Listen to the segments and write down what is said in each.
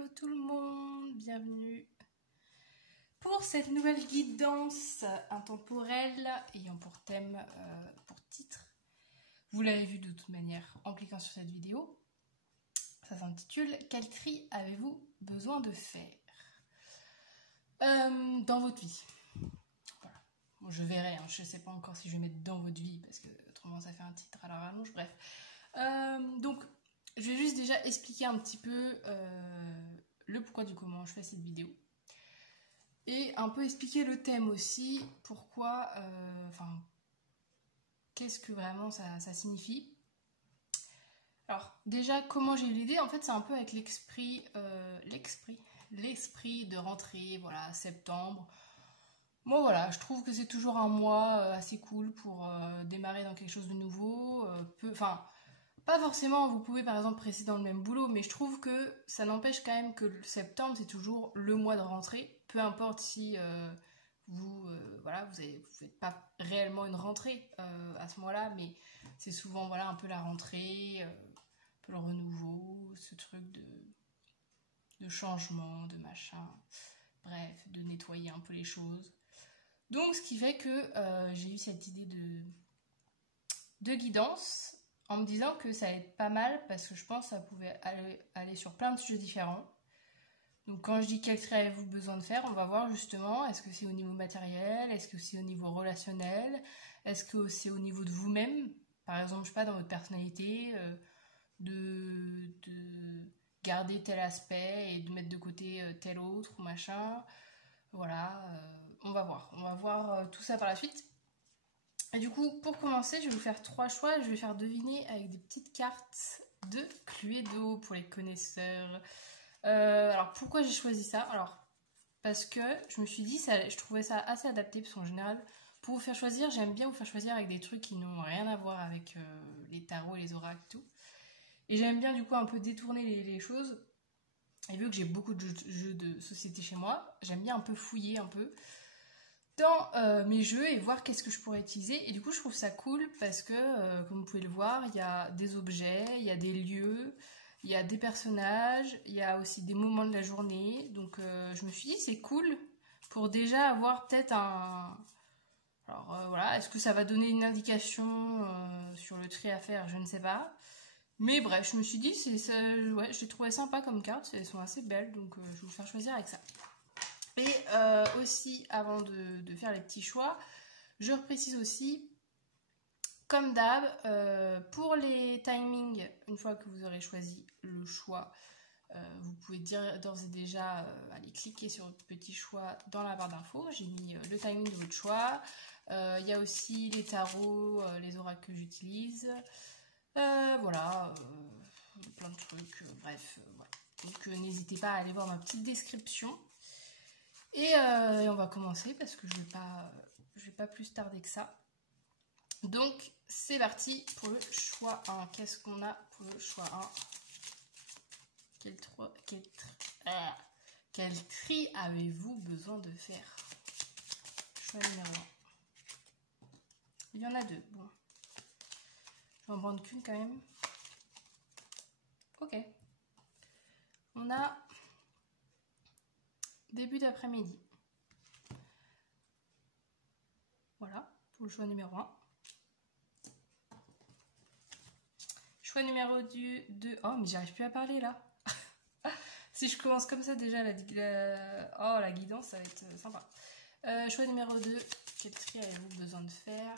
Hello tout le monde, bienvenue pour cette nouvelle guidance intemporelle ayant pour thème, pour titre, vous l'avez vu de toute manière en cliquant sur cette vidéo, ça s'intitule « Quel tri avez-vous besoin de faire dans votre vie ?» Voilà. Bon, je verrai, hein, je ne sais pas encore si je vais mettre dans votre vie parce que autrement ça fait un titre à la rallonge, bref. Donc, je vais juste déjà expliquer un petit peu le pourquoi du comment je fais cette vidéo. Et un peu expliquer le thème aussi, pourquoi, qu'est-ce que vraiment ça signifie. Alors, déjà, comment j'ai eu l'idée? En fait, c'est un peu avec l'esprit de rentrée, voilà, septembre. Moi, voilà, je trouve que c'est toujours un mois assez cool pour démarrer dans quelque chose de nouveau. Pas forcément, vous pouvez par exemple rester dans le même boulot, mais je trouve que ça n'empêche quand même que le septembre, c'est toujours le mois de rentrée. Peu importe si vous faites pas réellement une rentrée à ce mois-là, mais c'est souvent voilà, un peu la rentrée, un peu le renouveau, ce truc de changement, de machin, bref, de nettoyer un peu les choses. Donc ce qui fait que j'ai eu cette idée de guidance, en me disant que ça allait être pas mal parce que je pense que ça pouvait aller sur plein de sujets différents. Donc quand je dis quel tri avez-vous besoin de faire, on va voir justement, est-ce que c'est au niveau matériel, est-ce que c'est au niveau relationnel, est-ce que c'est au niveau de vous-même, par exemple, je sais pas, dans votre personnalité, de garder tel aspect et de mettre de côté tel autre ou machin. Voilà, on va voir tout ça par la suite. Et du coup, pour commencer, je vais vous faire 3 choix. Je vais faire deviner avec des petites cartes de Cluedo pour les connaisseurs. Alors, pourquoi j'ai choisi ça? Alors, parce que je me suis dit, je trouvais ça assez adapté, parce qu'en général, pour vous faire choisir, j'aime bien vous faire choisir avec des trucs qui n'ont rien à voir avec les tarots et les oracles et tout. Et j'aime bien du coup un peu détourner les choses. Et vu que j'ai beaucoup de jeux de société chez moi, j'aime bien un peu fouiller un peu dans mes jeux et voir qu'est-ce que je pourrais utiliser. Et du coup, je trouve ça cool parce que, comme vous pouvez le voir, il y a des objets, il y a des lieux, il y a des personnages, il y a aussi des moments de la journée. Donc, je me suis dit, c'est cool pour déjà avoir peut-être un... Alors, voilà, est-ce que ça va donner une indication sur le tri à faire? Je ne sais pas. Mais bref, je me suis dit, ouais, j'ai trouvé sympa comme carte, elles sont assez belles, donc je vais vous faire choisir avec ça. Et aussi, avant de faire les petits choix, je reprécise aussi, comme d'hab, pour les timings, une fois que vous aurez choisi le choix, vous pouvez d'ores et déjà aller cliquer sur votre petit choix dans la barre d'infos. J'ai mis le timing de votre choix. Il y a aussi les tarots, les oracles que j'utilise. Voilà, plein de trucs, bref, voilà. Donc n'hésitez pas à aller voir ma petite description. Et on va commencer parce que je vais pas plus tarder que ça. Donc c'est parti pour le choix 1. Qu'est-ce qu'on a pour le choix 1? Quel tri avez-vous besoin de faire? Choix numéro 1. Il y en a 2, bon. Je vais en prendre qu'une quand même. Ok. On a début d'après-midi. Voilà, pour le choix numéro 1. Choix numéro 2. Oh, mais j'arrive plus à parler là. Si je commence comme ça déjà, la guidance, ça va être sympa. Choix numéro 2. Quel tri avez-vous besoin de faire?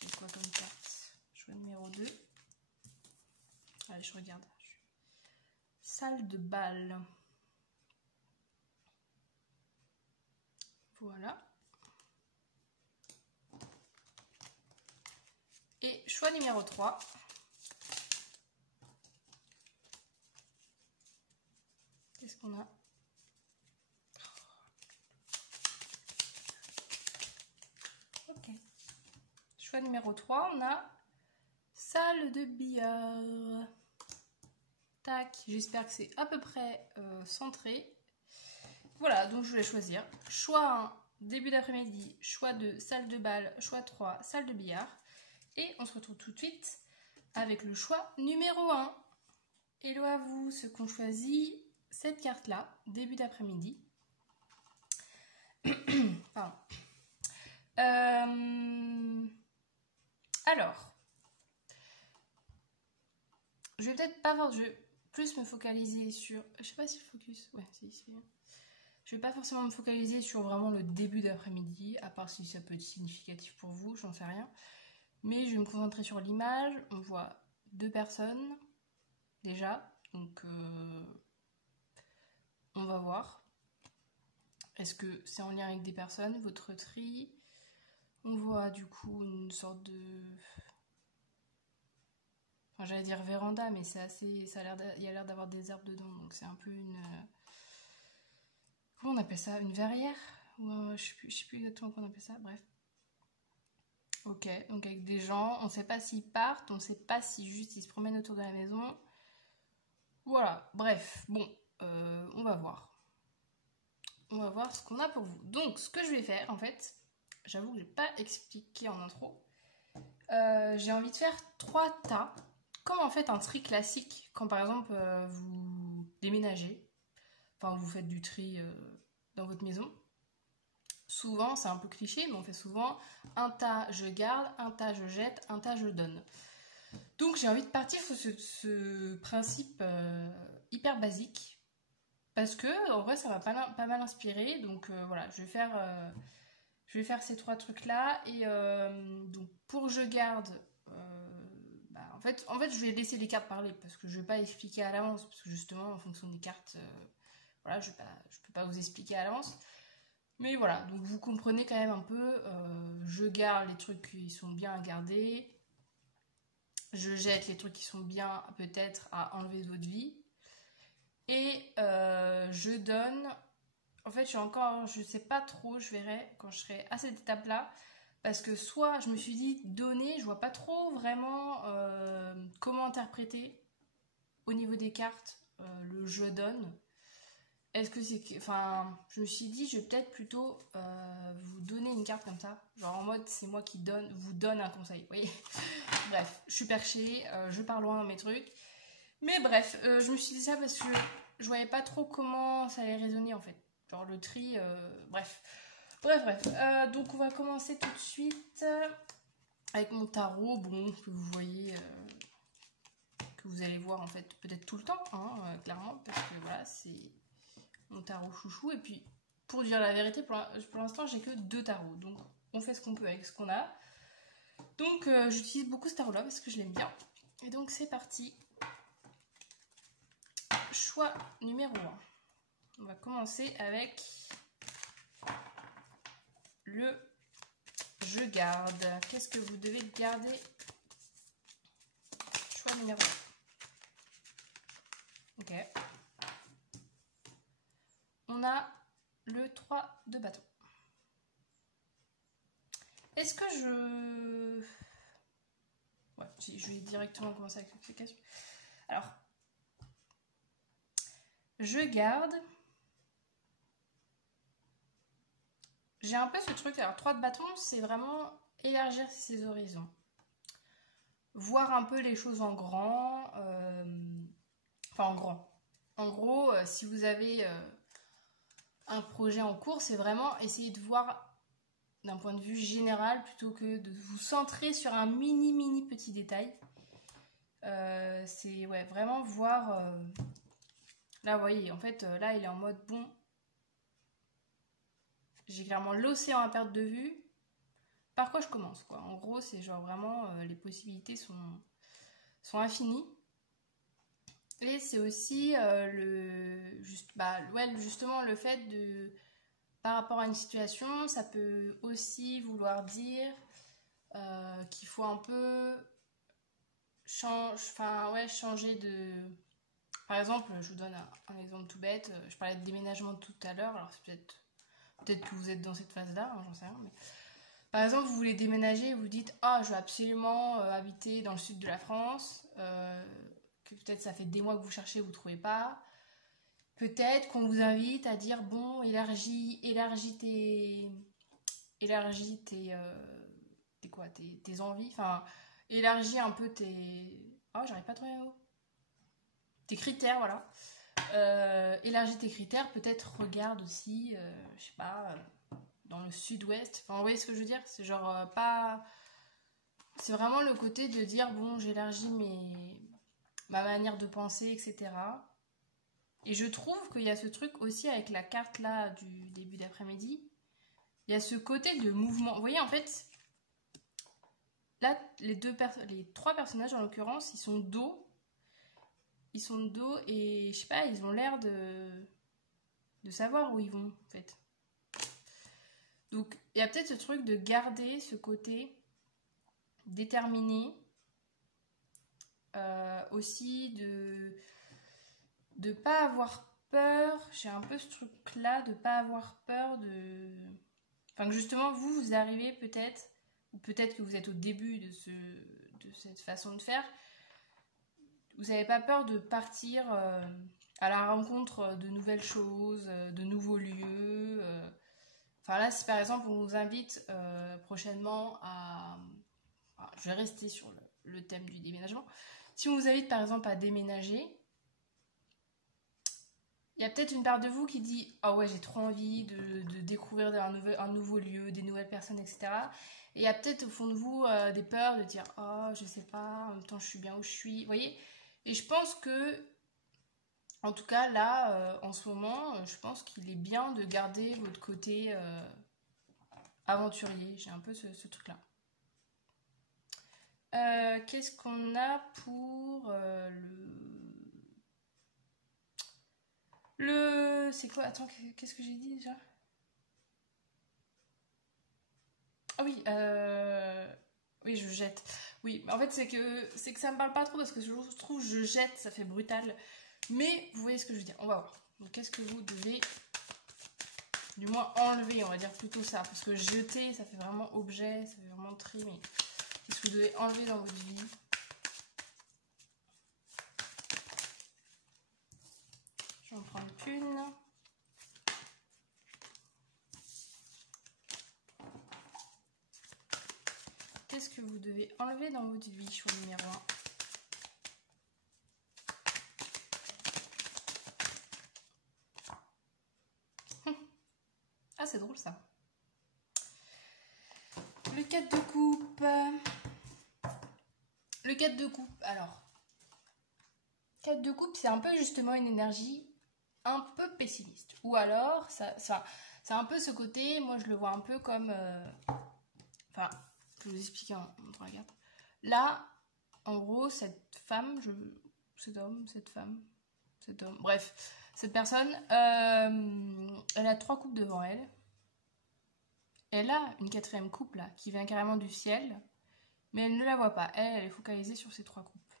C'est quoi comme carte? Choix numéro 2. Allez, je regarde. Salle de bal. Voilà. Et choix numéro 3. Qu'est-ce qu'on a? Ok. Choix numéro 3, on a salle de billard. Tac, j'espère que c'est à peu près centré. Voilà, donc je voulais choisir. Choix 1, début d'après-midi. Choix 2, salle de bal. Choix 3, salle de billard. Et on se retrouve tout de suite avec le choix numéro 1. Hello à vous, ceux qui ont choisi cette carte-là, début d'après-midi. Pardon. Alors, je vais peut-être pas voir, je vais plus me focaliser sur... Je sais pas si le focus... Ouais, c'est ici. Je vais pas forcément me focaliser sur vraiment le début d'après-midi, à part si ça peut être significatif pour vous, j'en sais rien. Mais je vais me concentrer sur l'image. On voit 2 personnes, déjà. Donc, on va voir. Est-ce que c'est en lien avec des personnes, votre tri? On voit du coup une sorte de... Enfin, j'allais dire véranda, mais c'est assez... Il y a l'air d'avoir des herbes dedans, donc c'est un peu une... Comment on appelle ça? Une verrière? Ou je sais plus exactement comment on appelle ça, bref. Ok, donc avec des gens, on ne sait pas s'ils partent, on ne sait pas si juste ils se promènent autour de la maison. Voilà, bref, bon, on va voir. On va voir ce qu'on a pour vous. Donc, ce que je vais faire, en fait, j'avoue que je n'ai pas expliqué en intro. J'ai envie de faire 3 tas, comme en fait un tri classique, quand par exemple vous déménagez, enfin vous faites du tri dans votre maison. Souvent, c'est un peu cliché, mais on fait souvent un tas je garde, un tas je jette, un tas je donne. Donc j'ai envie de partir sur ce principe hyper basique, parce que en vrai ça m'a pas mal inspiré. Donc voilà, je vais faire ces 3 trucs là. Et donc pour je garde, en fait je vais laisser les cartes parler, parce que je vais pas expliquer à l'avance, parce que justement en fonction des cartes, voilà, je peux pas vous expliquer à l'avance. Mais voilà, donc vous comprenez quand même un peu. Je garde les trucs qui sont bien à garder. Je jette les trucs qui sont bien peut-être à enlever de votre vie. Et je donne... En fait, je sais pas trop, je verrai quand je serai à cette étape-là. Parce que soit je me suis dit donner, je vois pas trop vraiment comment interpréter au niveau des cartes le je donne. Est-ce que c'est... Enfin, je me suis dit, je vais peut-être plutôt vous donner une carte comme ça. Genre en mode, c'est moi qui vous donne un conseil. Vous voyez. Bref, je suis perchée, je pars loin dans mes trucs. Mais bref, je me suis dit ça parce que je voyais pas trop comment ça allait résonner en fait. Genre le tri, bref. Donc on va commencer tout de suite avec mon tarot, bon, que vous voyez... que vous allez voir en fait peut-être tout le temps, hein, clairement. Parce que voilà, c'est... mon tarot chouchou. Et puis pour dire la vérité, pour l'instant j'ai que 2 tarots, donc on fait ce qu'on peut avec ce qu'on a. Donc j'utilise beaucoup ce tarot là parce que je l'aime bien. Et donc c'est parti. Choix numéro 1. On va commencer avec le je garde. Qu'est-ce que vous devez garder? Choix numéro 1. Ok. On a le 3 de bâton. Est-ce que je... Ouais, je vais directement commencer avec l'explication. Alors, je garde. J'ai un peu ce truc. Alors, 3 de bâton, c'est vraiment élargir ses horizons. Voir un peu les choses en grand. Enfin, en grand. En gros, si vous avez un projet en cours, c'est vraiment essayer de voir d'un point de vue général plutôt que de vous centrer sur un mini petit détail. C'est ouais, vraiment voir... Là, vous voyez, en fait, là, il est en mode bon. J'ai clairement l'océan à perte de vue. Par quoi je commence, quoi. En gros, c'est genre vraiment les possibilités sont infinies. Et c'est aussi justement le fait de... Par rapport à une situation, ça peut aussi vouloir dire qu'il faut un peu changer de... Par exemple, je vous donne un exemple tout bête. Je parlais de déménagement tout à l'heure. Alors c'est peut-être que vous êtes dans cette phase-là, hein, j'en sais rien. Mais... Par exemple, vous voulez déménager et vous dites « Ah, je veux absolument habiter dans le sud de la France. Que peut-être ça fait des mois que vous cherchez, vous ne trouvez pas. » Peut-être qu'on vous invite à dire « Bon, élargis tes envies. Enfin, élargis un peu tes... Oh, j'arrive pas à trouver un mot. tes critères, voilà. Élargis tes critères, peut-être regarde aussi, je sais pas, dans le sud-ouest. Enfin, vous voyez ce que je veux dire? C'est genre pas... C'est vraiment le côté de dire, bon, j'élargis ma manière de penser, etc. Et je trouve qu'il y a ce truc aussi avec la carte là du début d'après-midi. Il y a ce côté de mouvement. Vous voyez, en fait, là, les trois personnages, en l'occurrence, ils sont de dos. Ils sont de dos et, je sais pas, ils ont l'air de savoir où ils vont, en fait. Donc, il y a peut-être ce truc de garder ce côté déterminé. Aussi de pas avoir peur. J'ai un peu ce truc-là de pas avoir peur de... Enfin, que justement, vous arrivez peut-être, ou peut-être que vous êtes au début de cette façon de faire, vous n'avez pas peur de partir à la rencontre de nouvelles choses, de nouveaux lieux. Enfin là, si par exemple on vous invite prochainement à... Enfin, je vais rester sur le thème du déménagement. Si on vous invite par exemple à déménager, il y a peut-être une part de vous qui dit « Ah ouais, j'ai trop envie de découvrir un nouveau lieu, des nouvelles personnes, etc. » Et il y a peut-être au fond de vous des peurs de dire « Oh, je sais pas, en même temps je suis bien où je suis. » Vous voyez? Et je pense que, en tout cas là, en ce moment, je pense qu'il est bien de garder votre côté aventurier. J'ai un peu ce truc-là. Qu'est-ce qu'on a pour c'est quoi? Attends, qu'est-ce que j'ai dit déjà? Ah oui, oui, je jette. Oui, en fait, c'est que ça me parle pas trop parce que je trouve je jette, ça fait brutal. Mais vous voyez ce que je veux dire. On va voir. Donc, qu'est-ce que vous devez, du moins, enlever? On va dire plutôt ça. Parce que jeter, ça fait vraiment objet, ça fait vraiment tri. Mais qu'est-ce que vous devez enlever dans votre vie? Je vais en prendre qu'une. Qu'est-ce que vous devez enlever dans votre vie, choix numéro 1? Ah, c'est drôle ça. Le 4 de coupe. Le 4 de coupe, alors. 4 de coupe, c'est un peu justement une énergie un peu pessimiste. Ou alors, c'est un peu ce côté, moi je le vois un peu comme... Enfin, je vais vous expliquer en montrant la carte. Là, en gros, cette femme, cet homme, bref, cette personne, elle a 3 coupes devant elle. Elle a une 4e coupe là, qui vient carrément du ciel, mais elle ne la voit pas. Elle est focalisée sur ces 3 coupes.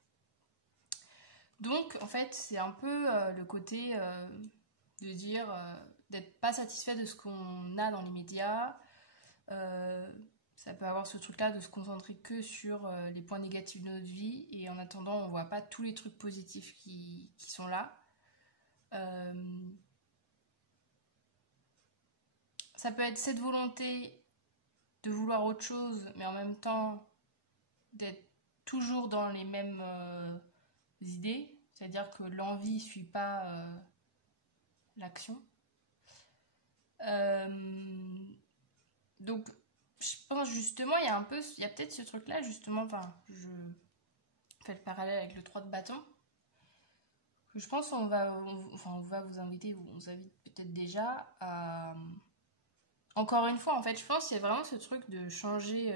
Donc, en fait, c'est un peu le côté de dire d'être pas satisfait de ce qu'on a dans l'immédiat. Ça peut avoir ce truc-là de se concentrer que sur les points négatifs de notre vie et en attendant, on voit pas tous les trucs positifs qui sont là. Ça peut être cette volonté de vouloir autre chose, mais en même temps d'être toujours dans les mêmes idées, c'est-à-dire que l'envie ne suit pas l'action. Donc, je pense justement, il y a peut-être ce truc-là, justement, enfin, je fais le parallèle avec le 3 de bâton. Je pense qu'on va vous inviter, ou on vous invite peut-être déjà à... Encore une fois, en fait, je pense qu'il y a vraiment ce truc de changer...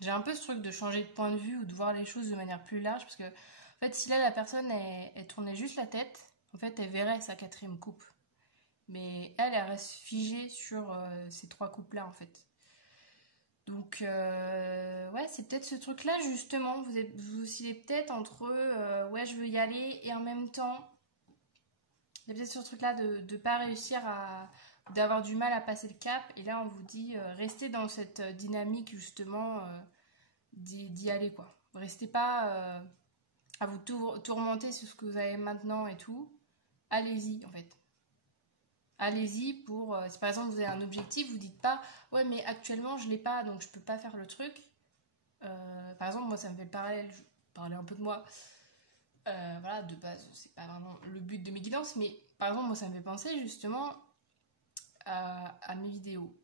J'ai un peu ce truc de changer de point de vue ou de voir les choses de manière plus large, parce que, en fait, si là, la personne, elle tournait juste la tête, en fait, elle verrait sa 4e coupe. Mais elle reste figée sur ces 3 coupes-là, en fait. Donc, ouais, c'est peut-être ce truc-là, justement. Vous oscillez peut-être entre, ouais, je veux y aller, et en même temps, il y a peut-être ce truc-là de ne pas réussir d'avoir du mal à passer le cap. Et là, on vous dit, restez dans cette dynamique, justement, d'y aller, quoi. Restez pas à vous tourmenter sur ce que vous avez maintenant et tout. Allez-y, en fait. Allez-y pour... si par exemple vous avez un objectif, vous dites pas « Ouais, mais actuellement je l'ai pas, donc je peux pas faire le truc. » Par exemple, moi ça me fait le parallèle, je vais parler un peu de moi. Voilà, de base, c'est pas vraiment le but de mes guidances, mais par exemple, moi, ça me fait penser justement à mes vidéos.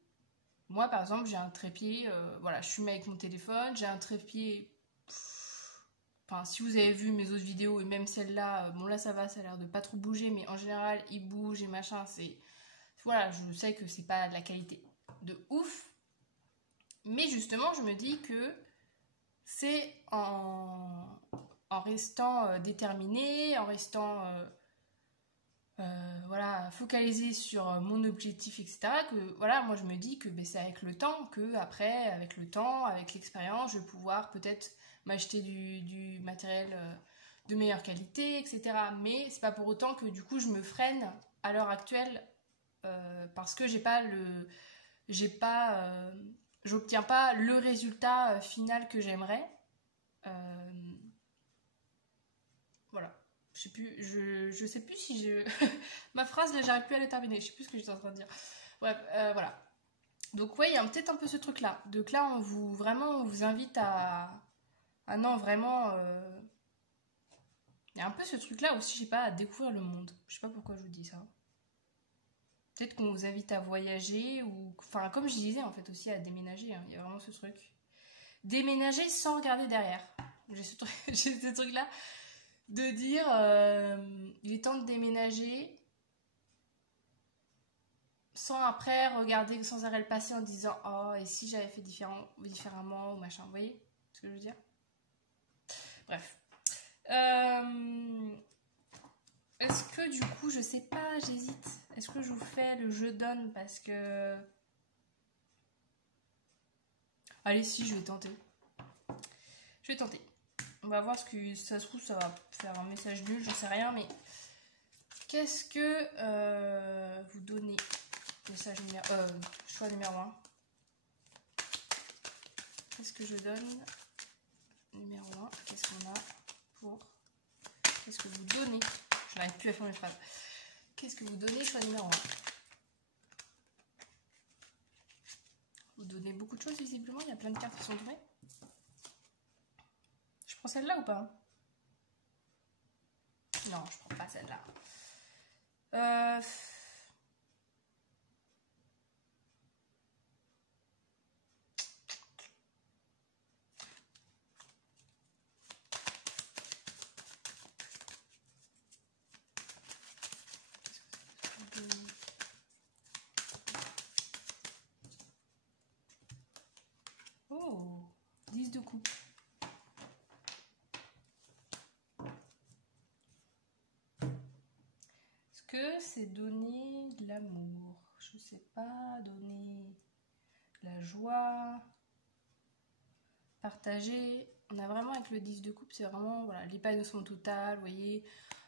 Moi, par exemple, j'ai un trépied, voilà, je filme avec mon téléphone, j'ai un trépied. Enfin, si vous avez vu mes autres vidéos et même celle-là, bon là ça va, ça a l'air de pas trop bouger, mais en général il bouge et machin, c'est... Voilà, je sais que c'est pas de la qualité de ouf, mais justement je me dis que c'est en restant déterminée, en restant voilà, focalisée sur mon objectif, etc., que voilà, moi je me dis que ben, c'est avec le temps, que après, avec le temps, avec l'expérience, je vais pouvoir peut-être m'acheter du matériel de meilleure qualité, etc. Mais c'est pas pour autant que du coup je me freine à l'heure actuelle parce que j'obtiens pas le résultat final que j'aimerais. Voilà. Je sais plus si je... Ma phrase, là, j'arrive plus à la terminer. Je sais plus ce que j'étais en train de dire. Bref, voilà. Donc, ouais, il y a peut-être un peu ce truc-là. Donc là, on vous invite à... Ah non, vraiment... Il y a un peu ce truc-là aussi, je sais pas, à découvrir le monde. Je sais pas pourquoi je vous dis ça. Peut-être qu'on vous invite à voyager ou... Enfin, comme je disais, en fait, aussi à déménager. Hein. Il y a vraiment ce truc. Déménager sans regarder derrière. J'ai ce truc-là de dire il est temps de déménager sans après regarder sans arrêt le passé en disant oh et si j'avais fait différemment ou machin, vous voyez ce que je veux dire? Bref. Est-ce que du coup, je sais pas, j'hésite. Est-ce que je vous fais le je donne parce que... Allez, si, je vais tenter. Je vais tenter. On va voir ce que ça se trouve, ça va faire un message nul, j'en sais rien, mais qu'est-ce que vous donnez? Message numéro... choix numéro 1. Qu'est-ce que je donne? Numéro 1, qu'est-ce qu'on a pour... Qu'est-ce que vous donnez? Je n'arrive plus à faire mes phrases. Qu'est-ce que vous donnez, choix numéro 1? Vous donnez beaucoup de choses, visiblement, il y a plein de cartes qui sont tombées. Je prends celle-là ou pas? Non, je prends pas celle-là. Oh, 10 de coupe. Est-ce que c'est donner de l'amour? Je sais pas, donner de la joie, partager. On a vraiment avec le 10 de coupe, c'est vraiment voilà, l'épanouissement total, vous voyez.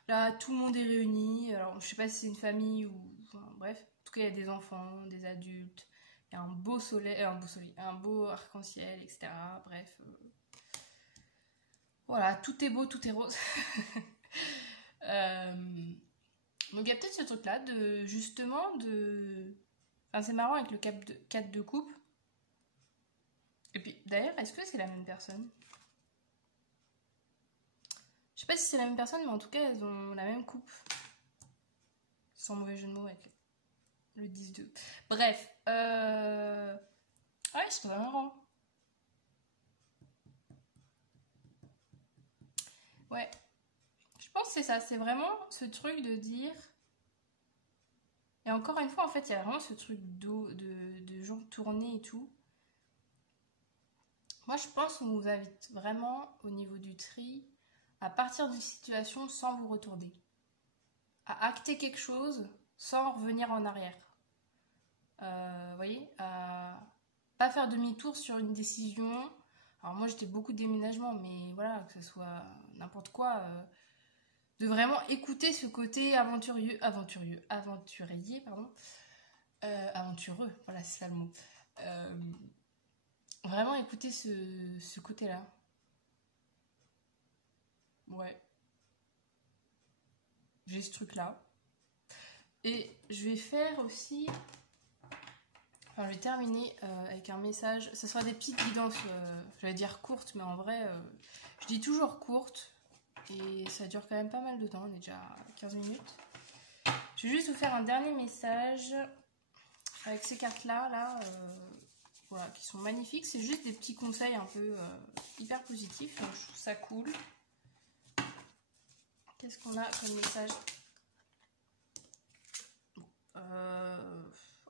Là, tout le monde est réuni. Alors, je sais pas si c'est une famille ou... Enfin, bref, en tout cas, il y a des enfants, des adultes. Il y a un beau soleil, un beau arc-en-ciel, etc. Bref. Voilà, tout est beau, tout est rose. Donc, il y a peut-être ce truc-là de, justement, de... Enfin, c'est marrant avec le 4 de coupe. Et puis, d'ailleurs, est-ce que c'est la même personne? Je sais pas si c'est la même personne, mais en tout cas, elles ont la même coupe. Sans mauvais jeu de mots avec le 10-2. Bref. Ouais, c'est vraiment marrant. Ouais. Je pense que c'est ça. C'est vraiment ce truc de dire... Et encore une fois, en fait, il y a vraiment ce truc de gens tournés et tout. Moi, je pense qu'on vous invite vraiment, au niveau du tri, à partir d'une situation sans vous retourner. À acter quelque chose sans revenir en arrière. Vous voyez, à pas faire demi-tour sur une décision. Alors moi, j'étais beaucoup de déménagement, mais voilà, que ce soit n'importe quoi... de vraiment écouter ce côté aventurier, pardon, aventureux, voilà, c'est ça le mot. Vraiment écouter ce côté-là. Ouais. J'ai ce truc-là. Et je vais faire aussi... Enfin, je vais terminer avec un message. Ce sera des petites guidances, j'allais dire courtes, mais en vrai, je dis toujours courtes. Et ça dure quand même pas mal de temps, on est déjà à 15 minutes. Je vais juste vous faire un dernier message avec ces cartes-là, voilà, qui sont magnifiques. C'est juste des petits conseils un peu hyper positifs, donc je trouve ça cool. Qu'est-ce qu'on a comme message?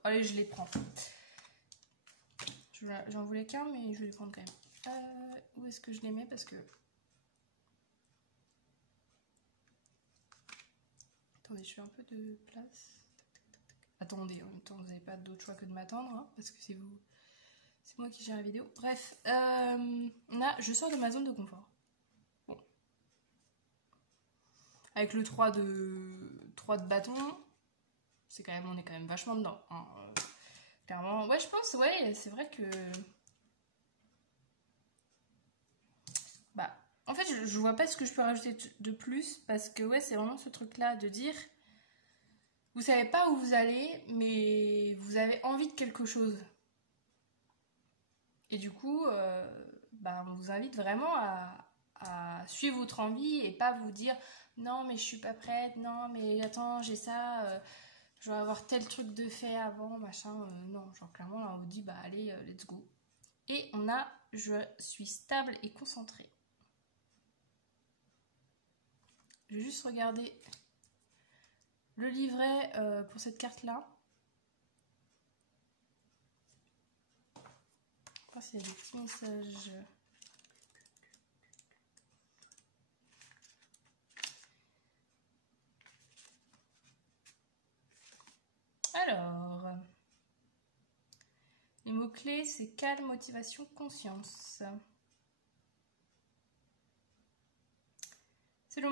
Allez, je les prends. J'en voulais qu'un, mais je vais les prendre quand même. Où est-ce que je les mets? Parce que... Attendez, je fais un peu de place. Attendez, en même temps, vous n'avez pas d'autre choix que de m'attendre, hein, parce que c'est vous... C'est moi qui gère la vidéo. Bref, là, je sors de ma zone de confort. Bon. Avec le 3 de bâton, on est quand même vachement dedans. Hein. Clairement, ouais, je pense, ouais, c'est vrai que... Bah, en fait, je vois pas ce que je peux rajouter de plus, parce que, ouais, c'est vraiment ce truc-là de dire... Vous savez pas où vous allez, mais vous avez envie de quelque chose. Et du coup, bah, on vous invite vraiment à suivre votre envie et pas vous dire non mais je suis pas prête, non mais attends j'ai ça, je dois avoir tel truc de fait avant, machin, non, genre clairement là on vous dit bah allez let's go. Et on a je suis stable et concentrée. Je vais juste regarder le livret pour cette carte là. Voir s'il y a des petits messages. Alors, les mots-clés, c'est calme, motivation, conscience. C'est le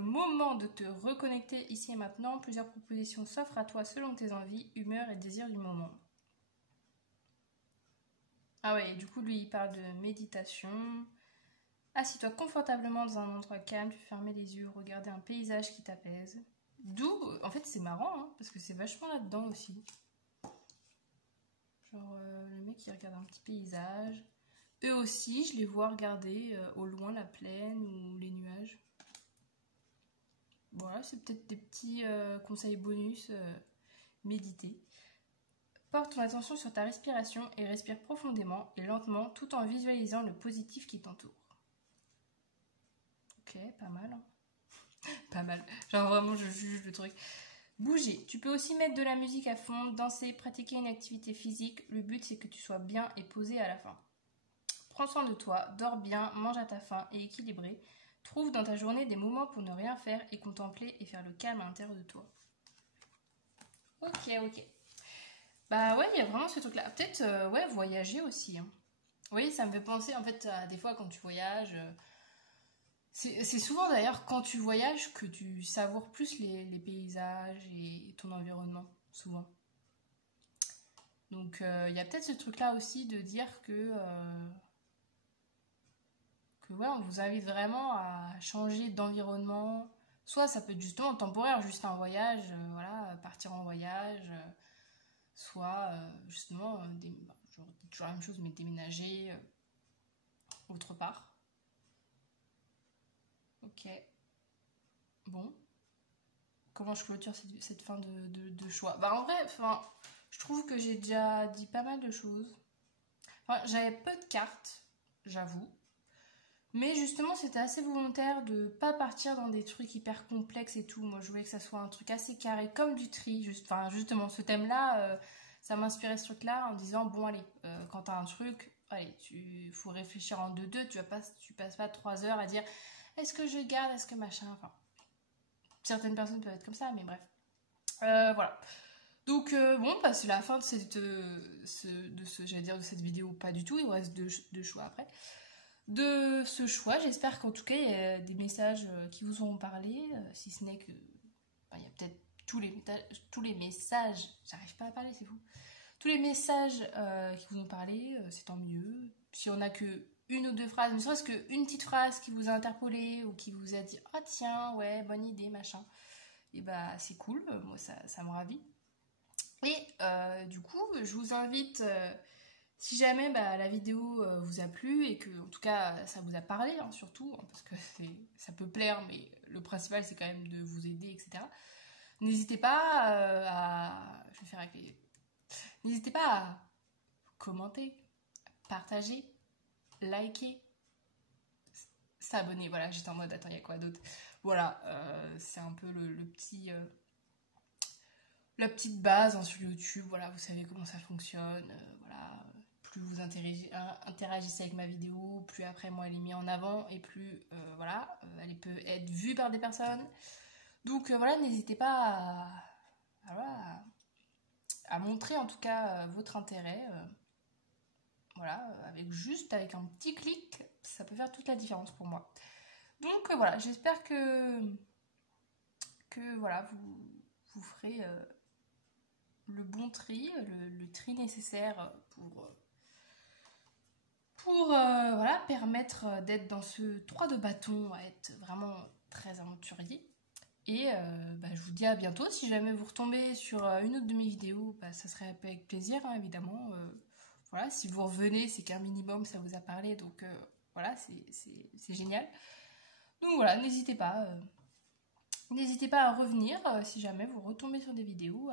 moment de te reconnecter ici et maintenant. Plusieurs propositions s'offrent à toi selon tes envies, humeurs et désirs du moment. Ah ouais, du coup, lui, il parle de méditation. Assis-toi confortablement dans un endroit calme, tu fermes les yeux, regarder un paysage qui t'apaise. D'où, en fait, c'est marrant, hein, parce que c'est vachement là-dedans aussi. Genre, le mec, il regarde un petit paysage. Eux aussi, je les vois regarder au loin la plaine ou les nuages. Voilà, c'est peut-être des petits conseils bonus. Méditer. Porte ton attention sur ta respiration et respire profondément et lentement tout en visualisant le positif qui t'entoure. Ok, pas mal. Hein. Pas mal. Genre vraiment, je juge le truc. Bouger. Tu peux aussi mettre de la musique à fond, danser, pratiquer une activité physique. Le but, c'est que tu sois bien et posé à la fin. Prends soin de toi, dors bien, mange à ta faim et équilibré. Trouve dans ta journée des moments pour ne rien faire et contempler et faire le calme à l'intérieur de toi. Ok. Bah ouais, il y a vraiment ce truc-là. Peut-être, ouais, voyager aussi. Hein. Oui, ça me fait penser en fait à des fois quand tu voyages. C'est souvent d'ailleurs quand tu voyages que tu savoures plus les paysages et ton environnement, souvent. Donc il y a peut-être ce truc-là aussi de dire que ouais, on vous invite vraiment à changer d'environnement. Soit ça peut être justement temporaire, juste un voyage, voilà, partir en voyage. Soit justement, je dis toujours la même chose, mais déménager autre part. Ok. Bon. Comment je clôture cette fin de choix? Bah en vrai, je trouve que j'ai déjà dit pas mal de choses. Enfin, j'avais peu de cartes, j'avoue. Mais justement, c'était assez volontaire de pas partir dans des trucs hyper complexes et tout. Moi, je voulais que ça soit un truc assez carré, comme du tri. Justement, ce thème-là, ça m'inspirait ce truc-là en disant, bon, allez, quand t'as un truc, allez, faut réfléchir en deux. Tu passes pas 3 heures à dire, est-ce que je garde, est-ce que machin, enfin... Certaines personnes peuvent être comme ça, mais bref. Voilà. Donc, bon, bah, c'est la fin de cette vidéo. Pas du tout, il vous reste deux choix après. De ce choix, j'espère qu'en tout cas, il y a des messages qui vous auront parlé, si ce n'est que... il y a peut-être tous les messages... J'arrive pas à parler, c'est fou. Tous les messages qui vous ont parlé, c'est tant mieux. Si on n'a que une ou deux phrases, ne serait-ce qu'une petite phrase qui vous a interpellé ou qui vous a dit « Ah tiens, ouais, bonne idée, machin », et bah c'est cool, moi ça me ravit. Et du coup, je vous invite Si jamais la vidéo vous a plu et que en tout cas ça vous a parlé, hein, surtout, hein, parce que ça peut plaire, mais le principal c'est quand même de vous aider, etc. N'hésitez pas je vais faire avec les... N'hésitez pas à commenter, partager, liker, s'abonner. Voilà, j'étais en mode attends, il y a quoi d'autre? Voilà, c'est un peu le petit... la petite base hein, sur YouTube, voilà, vous savez comment ça fonctionne, voilà. Plus vous interagissez avec ma vidéo, plus après moi elle est mise en avant et plus voilà, elle peut être vue par des personnes. Donc voilà, n'hésitez pas à montrer en tout cas votre intérêt. Voilà, avec un petit clic, ça peut faire toute la différence pour moi. Donc voilà, j'espère que voilà, vous ferez le bon tri, le tri nécessaire pour voilà, permettre d'être dans ce 3 de bâton, à être vraiment très aventurier. Et je vous dis à bientôt. Si jamais vous retombez sur une autre de mes vidéos, ça serait avec plaisir, hein, évidemment. Voilà, si vous revenez, c'est qu'un minimum ça vous a parlé, donc voilà, c'est génial. Donc voilà, n'hésitez pas à revenir si jamais vous retombez sur des vidéos,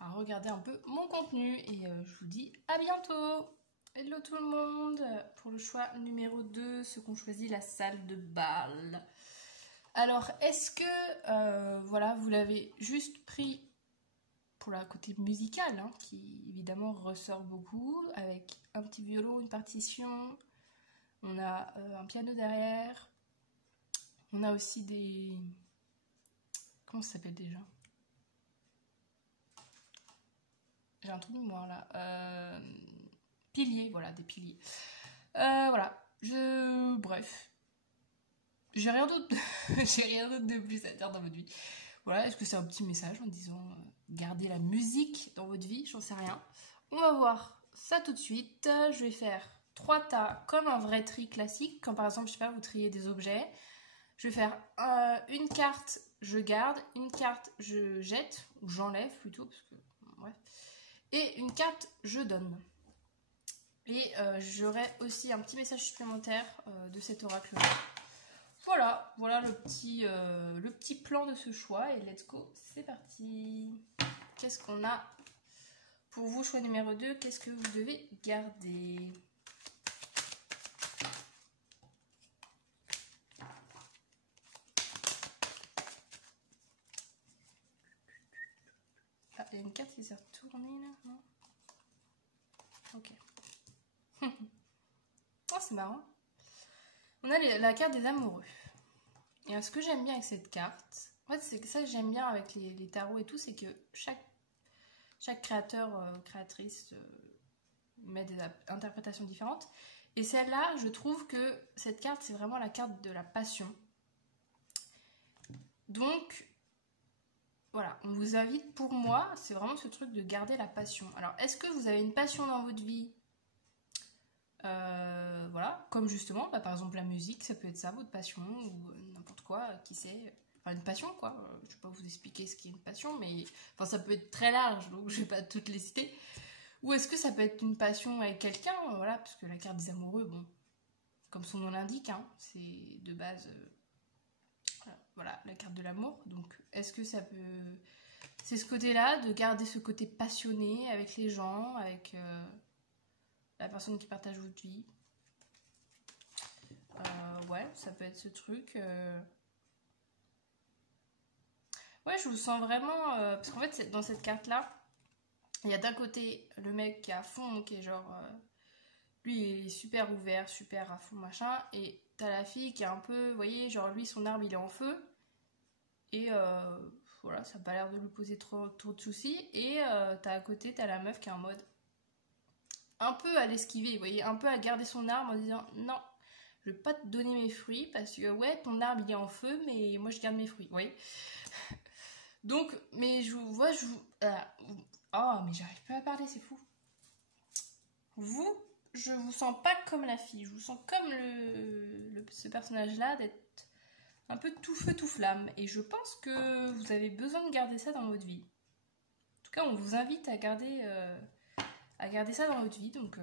à regarder un peu mon contenu. Et je vous dis à bientôt. Hello tout le monde. Pour le choix numéro 2, ceux qui ont choisi la salle de bal. Alors, est-ce que voilà, vous l'avez juste pris pour la côté musical, hein, qui évidemment ressort beaucoup, avec un petit violon, une partition, on a un piano derrière, on a aussi des... Comment ça s'appelle déjà? J'ai un trou de mémoire là. Piliers, voilà, des piliers. Voilà, bref. J'ai rien d'autre de plus à dire dans votre vie. Voilà, est-ce que c'est un petit message en disant gardez la musique dans votre vie? J'en sais rien. On va voir ça tout de suite. Je vais faire 3 tas comme un vrai tri classique. Comme par exemple, je sais pas, vous triez des objets. Je vais faire une carte, je garde, une carte, je jette, ou j'enlève plutôt, parce que bref. Et une carte, je donne. Et j'aurai aussi un petit message supplémentaire de cet oracle-là. Voilà le petit plan de ce choix. Et let's go, c'est parti. Qu'est-ce qu'on a pour vous, choix numéro 2? Qu'est-ce que vous devez garder? Ah, il y a une carte qui s'est retournée là, non? Ok. Oh, c'est marrant. On a la carte des amoureux. Et ce que j'aime bien avec cette carte, en fait, c'est ça que j'aime bien avec les tarots et tout, c'est que chaque créateur, créatrice met des interprétations différentes. Et celle-là, je trouve que cette carte, c'est vraiment la carte de la passion. Donc, voilà, on vous invite, pour moi, c'est vraiment ce truc de garder la passion. Alors, est-ce que vous avez une passion dans votre vie? Voilà, comme justement, par exemple la musique, ça peut être ça, votre passion, ou n'importe quoi, qui sait. Enfin, une passion, quoi. Je vais pas vous expliquer ce qu'est une passion, mais enfin, ça peut être très large, donc je vais pas toutes les citer. Ou est-ce que ça peut être une passion avec quelqu'un, voilà, parce que la carte des amoureux, bon, comme son nom l'indique, hein, c'est de base, voilà, la carte de l'amour. Donc, est-ce que ça peut... C'est ce côté-là, de garder ce côté passionné avec les gens, avec la personne qui partage votre vie. Ouais, ça peut être ce truc. Ouais, je vous sens vraiment... parce qu'en fait, dans cette carte-là, il y a d'un côté le mec qui est à fond, qui est genre... lui, il est super ouvert, super à fond, machin. Et t'as la fille qui est un peu... Vous voyez, genre lui, son arbre, il est en feu. Et voilà, ça n'a pas l'air de lui poser trop de soucis. Et t'as à côté, t'as la meuf qui est en mode... un peu à l'esquiver, vous voyez, un peu à garder son arbre en disant non, je vais pas te donner mes fruits parce que ouais, ton arbre il est en feu, mais moi je garde mes fruits, vous voyez. Donc, mais je vous vois, oh, mais j'arrive pas à parler, c'est fou. Je vous sens pas comme la fille, je vous sens comme ce personnage-là, d'être un peu tout feu, tout flamme. Et je pense que vous avez besoin de garder ça dans votre vie. En tout cas, on vous invite à garder à garder ça dans votre vie. Donc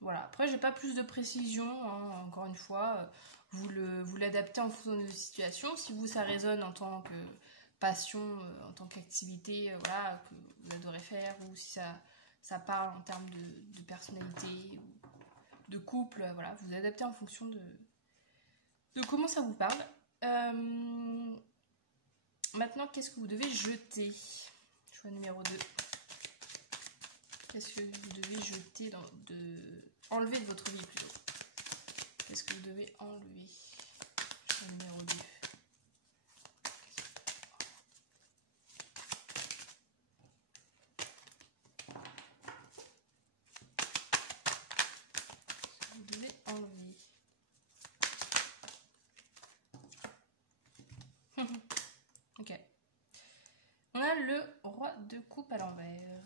voilà. Après, j'ai pas plus de précision, hein, encore une fois. Vous l'adaptez en fonction de vos situations. Si vous, ça résonne en tant que passion, en tant qu'activité, voilà, que vous adorez faire, ou si ça parle en termes de personnalité, ou de couple, voilà, vous adaptez en fonction de comment ça vous parle. Maintenant, qu'est-ce que vous devez jeter? Choix numéro 2. Qu'est-ce que vous devez jeter, enlever de votre vie plutôt? Qu'est-ce que vous devez enlever? Choix numéro 2. Vous devez enlever. Ok. On a le roi de coupe à l'envers.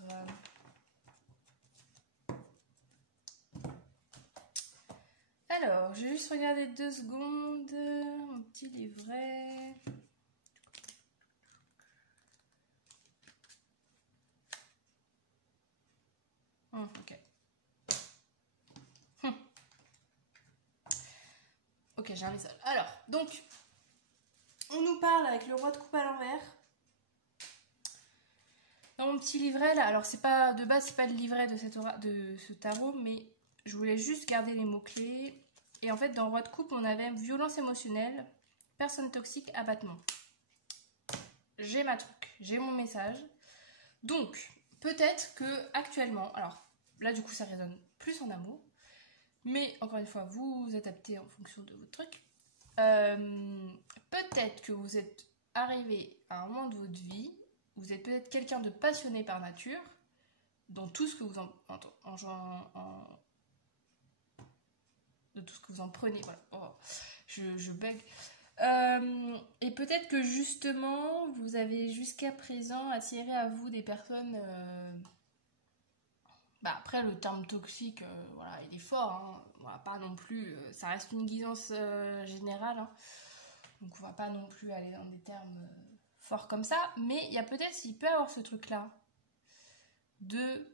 Alors, je vais juste regarder 2 secondes. Mon petit livret. Ok. Ok, j'ai un message. Alors, donc, on nous parle avec le roi de coupe à l'envers. Dans mon petit livret, là, alors c'est pas, de base, c'est pas le livret de ce tarot, mais je voulais juste garder les mots-clés. Et en fait, dans roi de coupe, on avait violence émotionnelle, personne toxique, abattement. J'ai ma truc, j'ai mon message. Donc, peut-être que actuellement, alors là, du coup, ça résonne plus en amour. Mais encore une fois, vous vous adaptez en fonction de votre truc. Peut-être que vous êtes arrivé à un moment de votre vie, vous êtes peut-être quelqu'un de passionné par nature, dans tout ce que vous de tout ce que vous en prenez. Voilà. Oh, je bug. Et peut-être que justement, vous avez jusqu'à présent attiré à vous des personnes... après, le terme toxique, voilà, il est fort. Hein. On va pas non plus... ça reste une guidance générale. Hein. Donc, on va pas non plus aller dans des termes forts comme ça. Mais il y a peut-être, s'il peut y avoir ce truc-là, de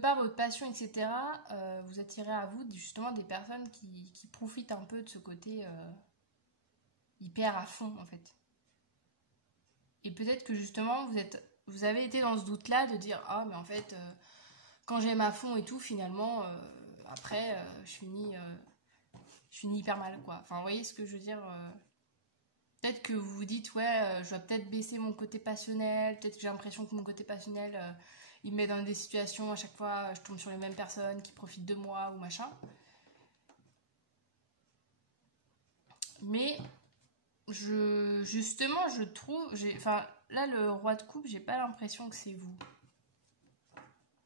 par votre passion, etc., vous attirez à vous justement des personnes qui profitent un peu de ce côté hyper à fond, en fait. Et peut-être que justement, vous avez été dans ce doute-là de dire « Ah, mais en fait, quand j'aime à fond et tout, finalement, après, je finis hyper mal, quoi. » Enfin, vous voyez ce que je veux dire peut-être que vous vous dites « Ouais, je dois peut-être baisser mon côté passionnel. Peut-être que j'ai l'impression que mon côté passionnel, il me met dans des situations, à chaque fois, je tombe sur les mêmes personnes qui profitent de moi ou machin. » Mais... justement, je trouve... Enfin, là, le roi de coupe, j'ai pas l'impression que c'est vous.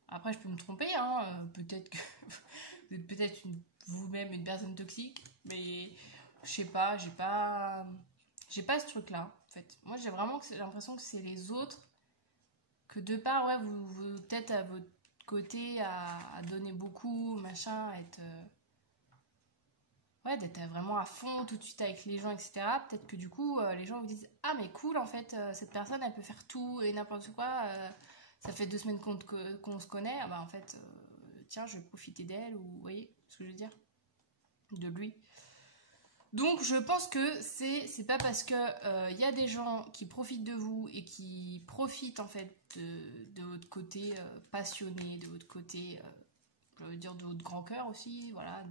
Après, je peux me tromper, hein. Peut-être que vous êtes peut-être vous-même une personne toxique. Mais je sais pas, j'ai pas ce truc-là, en fait. Moi, j'ai vraiment l'impression que c'est les autres. Que de part, ouais, vous peut-être à votre côté, à donner beaucoup, machin, à être... ouais, d'être vraiment à fond tout de suite avec les gens, etc. Peut-être que du coup, les gens vous disent « Ah, mais cool, en fait, cette personne, elle peut faire tout et n'importe quoi. Ça fait 2 semaines qu'on se connaît. Ah, bah, en fait, tiens, je vais profiter d'elle. » Ou vous voyez ce que je veux dire? De lui. Donc, je pense que c'est pas parce que y a des gens qui profitent de vous et qui profitent, en fait, de votre côté passionné, de votre côté, je veux dire, de votre grand cœur aussi, voilà,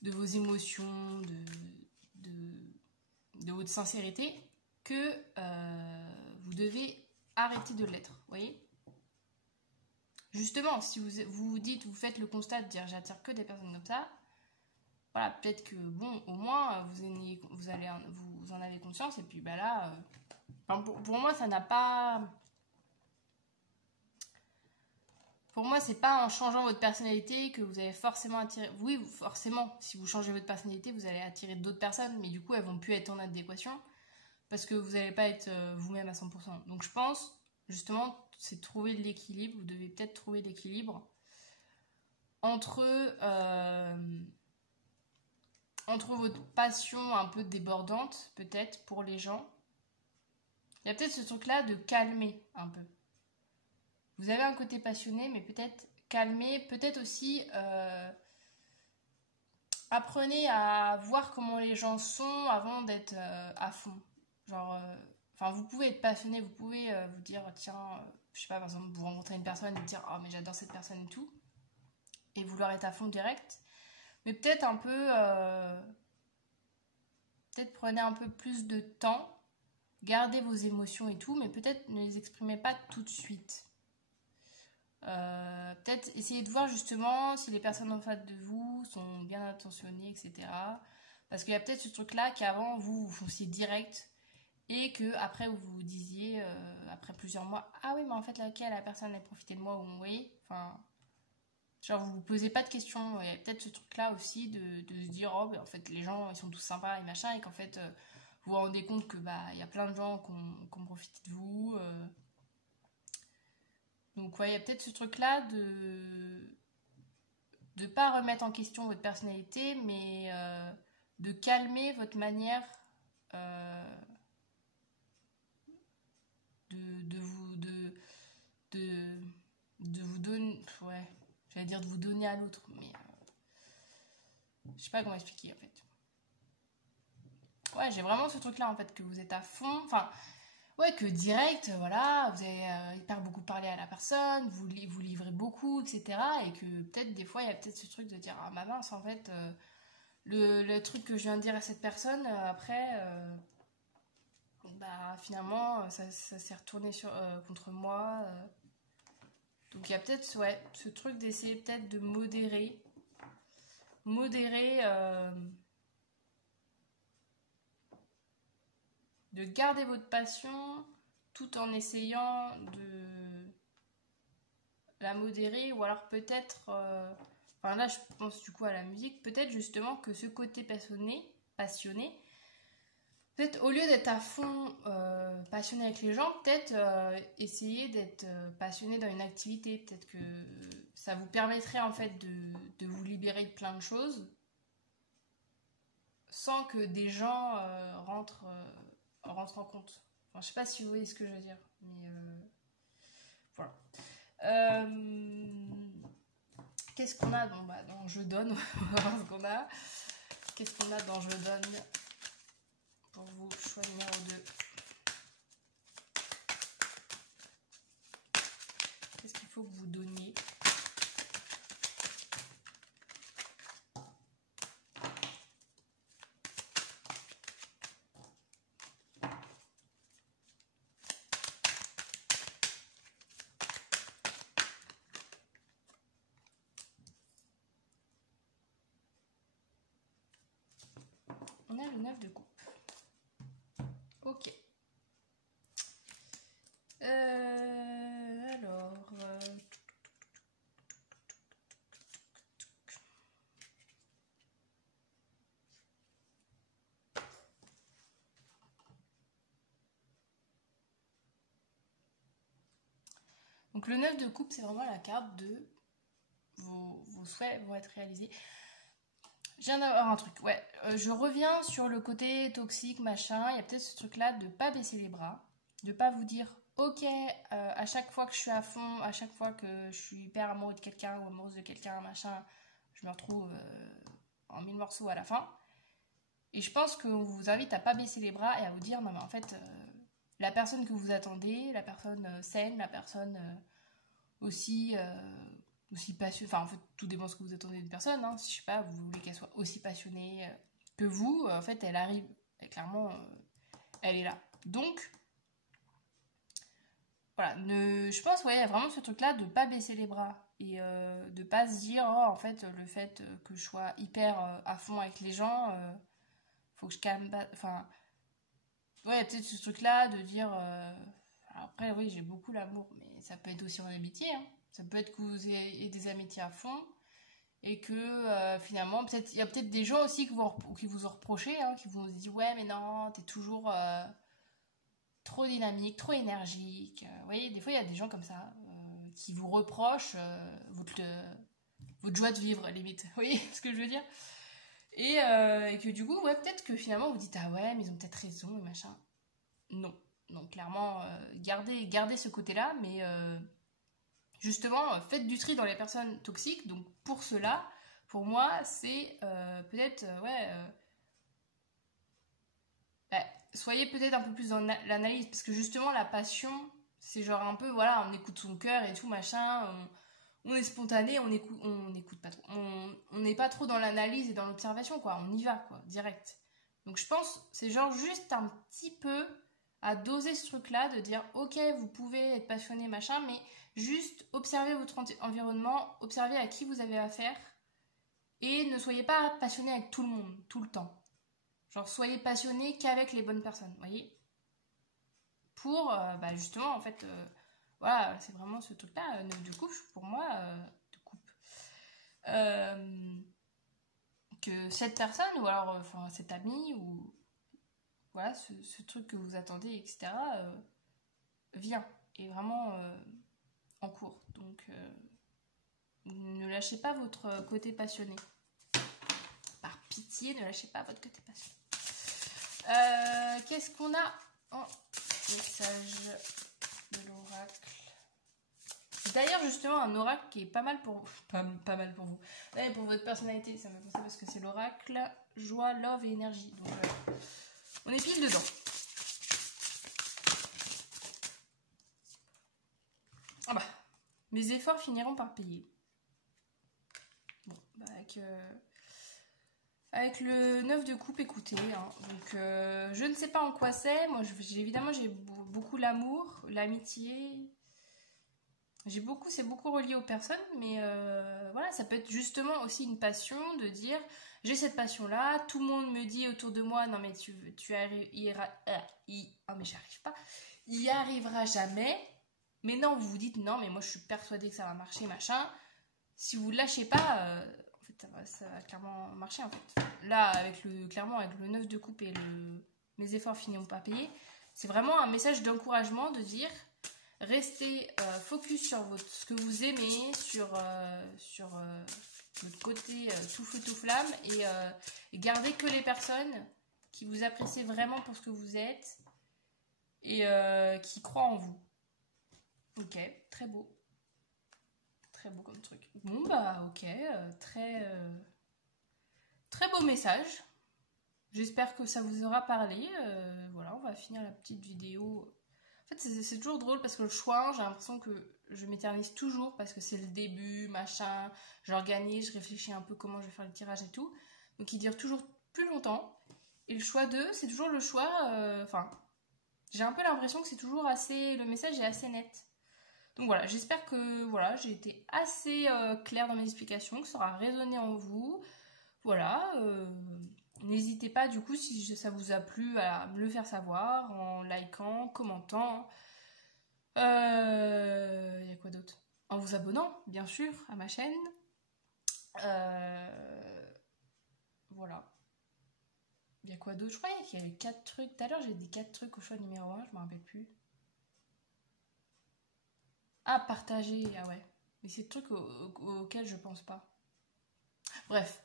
de vos émotions, de votre sincérité, que vous devez arrêter de l'être, vous voyez? Justement, si vous dites, vous faites le constat de dire j'attire que des personnes comme ça, voilà, peut-être que, bon, au moins, vous en avez conscience, et puis bah là, pour moi, ça n'a pas... Pour moi, c'est pas en changeant votre personnalité que vous allez forcément attirer... Oui, forcément, si vous changez votre personnalité, vous allez attirer d'autres personnes, mais du coup, elles vont plus être en adéquation, parce que vous n'allez pas être vous-même à 100%. Donc je pense, justement, c'est trouver l'équilibre. Vous devez peut-être trouver l'équilibre entre votre passion un peu débordante, peut-être, pour les gens. Il y a peut-être ce truc-là de calmer un peu. vous avez un côté passionné, mais peut-être calmé, peut-être aussi apprenez à voir comment les gens sont avant d'être à fond. Genre, enfin, vous pouvez être passionné, vous pouvez vous dire, tiens, je sais pas, par exemple, vous rencontrez une personne et vous dire, oh, mais j'adore cette personne et tout, et vouloir être à fond direct. Mais peut-être un peu, peut-être prenez un peu plus de temps, gardez vos émotions et tout, mais peut-être ne les exprimez pas tout de suite. Peut-être essayer de voir justement si les personnes en face de vous sont bien intentionnées, etc. Parce qu'il y a peut-être ce truc-là qu'avant vous fonciez direct et que après vous vous disiez après plusieurs mois, ah oui mais en fait laquelle la personne a profité de moi ou oui, enfin genre vous vous posez pas de questions. Il y a peut-être ce truc-là aussi de se dire oh ben, en fait les gens ils sont tous sympas et machin et qu'en fait vous vous rendez compte que bah il y a plein de gens qui ont profité de vous. Donc ouais, il y a peut-être ce truc-là de pas remettre en question votre personnalité, mais de calmer votre manière euh, de vous de, de vous donner, ouais, j'allais dire de vous donner à l'autre, mais je sais pas comment expliquer en fait. Ouais, j'ai vraiment ce truc-là en fait que vous êtes à fond, enfin. Ouais, que direct, voilà, vous avez hyper beaucoup parlé à la personne, vous livrez beaucoup, etc. Et que peut-être des fois, il y a peut-être ce truc de dire, ah ma mince, en fait, le truc que je viens de dire à cette personne, après, bah finalement, ça s'est retourné contre moi. Donc il y a peut-être, ouais, ce truc d'essayer peut-être de modérer, de garder votre passion tout en essayant de la modérer ou alors peut-être enfin là je pense du coup à la musique, peut-être justement que ce côté passionné peut-être au lieu d'être à fond passionné avec les gens, peut-être essayer d'être passionné dans une activité, peut-être que ça vous permettrait en fait de vous libérer de plein de choses sans que des gens rentrent en compte. Enfin, je sais pas si vous voyez ce que je veux dire, mais voilà. Qu'est-ce qu'on a dans Je donne. On va voir ce qu'on a. Qu'est-ce qu'on a dans Je donne pour vous, choix numéro 2. Qu'est-ce qu'il faut que vous donniez? On a le 9 de coupe. Ok. Alors... Donc le 9 de coupe, c'est vraiment la carte de vos souhaits vont être réalisés. Je viens d'avoir un truc, ouais. Je reviens sur le côté toxique, machin. Il y a peut-être ce truc-là de pas baisser les bras, de pas vous dire, ok, à chaque fois que je suis à fond, à chaque fois que je suis hyper amoureux de quelqu'un ou amoureuse de quelqu'un, machin, je me retrouve en 1000 morceaux à la fin. Et je pense qu'on vous invite à pas baisser les bras et à vous dire, non mais en fait, la personne que vous attendez, la personne saine, la personne aussi passionnée, enfin en fait tout dépend de ce que vous attendez d'une personne, hein. Si je sais pas, vous voulez qu'elle soit aussi passionnée que vous, en fait elle arrive, et clairement elle est là. Donc voilà, je pense ouais, il y a vraiment ce truc là de pas baisser les bras et de pas se dire oh en fait le fait que je sois hyper à fond avec les gens, faut que je calme pas, enfin ouais, il y a peut-être ce truc là de dire après oui j'ai beaucoup l'amour, mais ça peut être aussi en amitié, hein. Ça peut être que vous ayez des amitiés à fond et que finalement, peut-être il y a peut-être des gens aussi qui vous ont reproché, hein, qui vous ont dit ouais mais non, t'es toujours trop dynamique, trop énergique. Vous voyez, des fois il y a des gens comme ça qui vous reprochent votre joie de vivre limite. Vous voyez ce que je veux dire? Et que du coup, ouais, peut-être que finalement vous dites ah ouais mais ils ont peut-être raison et machin. Non, non clairement gardez ce côté-là, mais justement, faites du tri dans les personnes toxiques. Donc pour cela, pour moi, c'est peut-être, soyez peut-être un peu plus dans l'analyse, parce que justement, la passion, c'est genre un peu, voilà, on écoute son cœur et tout, machin, on est spontané, on écoute pas trop, on n'est pas trop dans l'analyse et dans l'observation, quoi, on y va, quoi, direct. Donc je pense, c'est genre juste un petit peu à doser ce truc-là, de dire, ok, vous pouvez être passionné, machin, mais juste observez votre environnement, observez à qui vous avez affaire, et ne soyez pas passionné avec tout le monde, tout le temps. Genre, soyez passionné qu'avec les bonnes personnes, vous voyez? Pour, justement, en fait, voilà, c'est vraiment ce truc-là, de couple, pour moi, de couple. Que cette personne, ou alors, enfin, cet ami, ou voilà, ce truc que vous attendez, etc., vient, est vraiment en cours. Donc, ne lâchez pas votre côté passionné. Par pitié, ne lâchez pas votre côté passionné. Qu'est-ce qu'on a en message de l'oracle? D'ailleurs, justement, un oracle qui est pas mal pour vous. Pas mal pour vous. Ouais, pour votre personnalité, ça m'a pensé parce que c'est l'oracle joie, love et énergie. Donc, on est pile dedans. Ah bah, mes efforts finiront par payer. Bon, avec le 9 de coupe, écoutez, hein. Donc je ne sais pas en quoi c'est. Moi, évidemment, j'ai beaucoup l'amour, l'amitié. C'est beaucoup relié aux personnes, mais voilà, ça peut être justement aussi une passion de dire, j'ai cette passion-là, tout le monde me dit autour de moi, non mais tu iras, oh mais j'arrive pas, il y arrivera jamais. Mais non, vous vous dites, non mais moi je suis persuadée que ça va marcher, machin. Si vous lâchez pas, en fait, ça va clairement marcher, en fait. Là, clairement, avec le 9 de coupe et mes efforts finiront pas payés, c'est vraiment un message d'encouragement de dire, restez focus sur ce que vous aimez, sur votre côté tout feu, tout flamme, et gardez que les personnes qui vous apprécient vraiment pour ce que vous êtes, et qui croient en vous. Ok, très beau. Très beau comme truc. Bon bah ok, très beau message. J'espère que ça vous aura parlé. Voilà, on va finir la petite vidéo. En fait, c'est toujours drôle parce que le choix, j'ai l'impression que je m'éternise toujours parce que c'est le début, machin. J'organise, je réfléchis un peu comment je vais faire le tirage et tout. Donc il dure toujours plus longtemps. Et le choix 2, c'est toujours le choix. Enfin, j'ai un peu l'impression que c'est toujours assez. Le message est assez net. Donc voilà, j'espère que voilà, j'ai été assez claire dans mes explications, que ça aura résonné en vous. Voilà, n'hésitez pas du coup si ça vous a plu à me le faire savoir en likant, commentant. Il y a quoi d'autre? En vous abonnant, bien sûr, à ma chaîne. Voilà. Il y a quoi d'autre? Je crois qu'il y avait 4 trucs. Tout à l'heure, j'ai dit 4 trucs au choix numéro 1, je me rappelle plus. Ah, partager, ah ouais. Mais c'est des trucs auxquels je pense pas. Bref.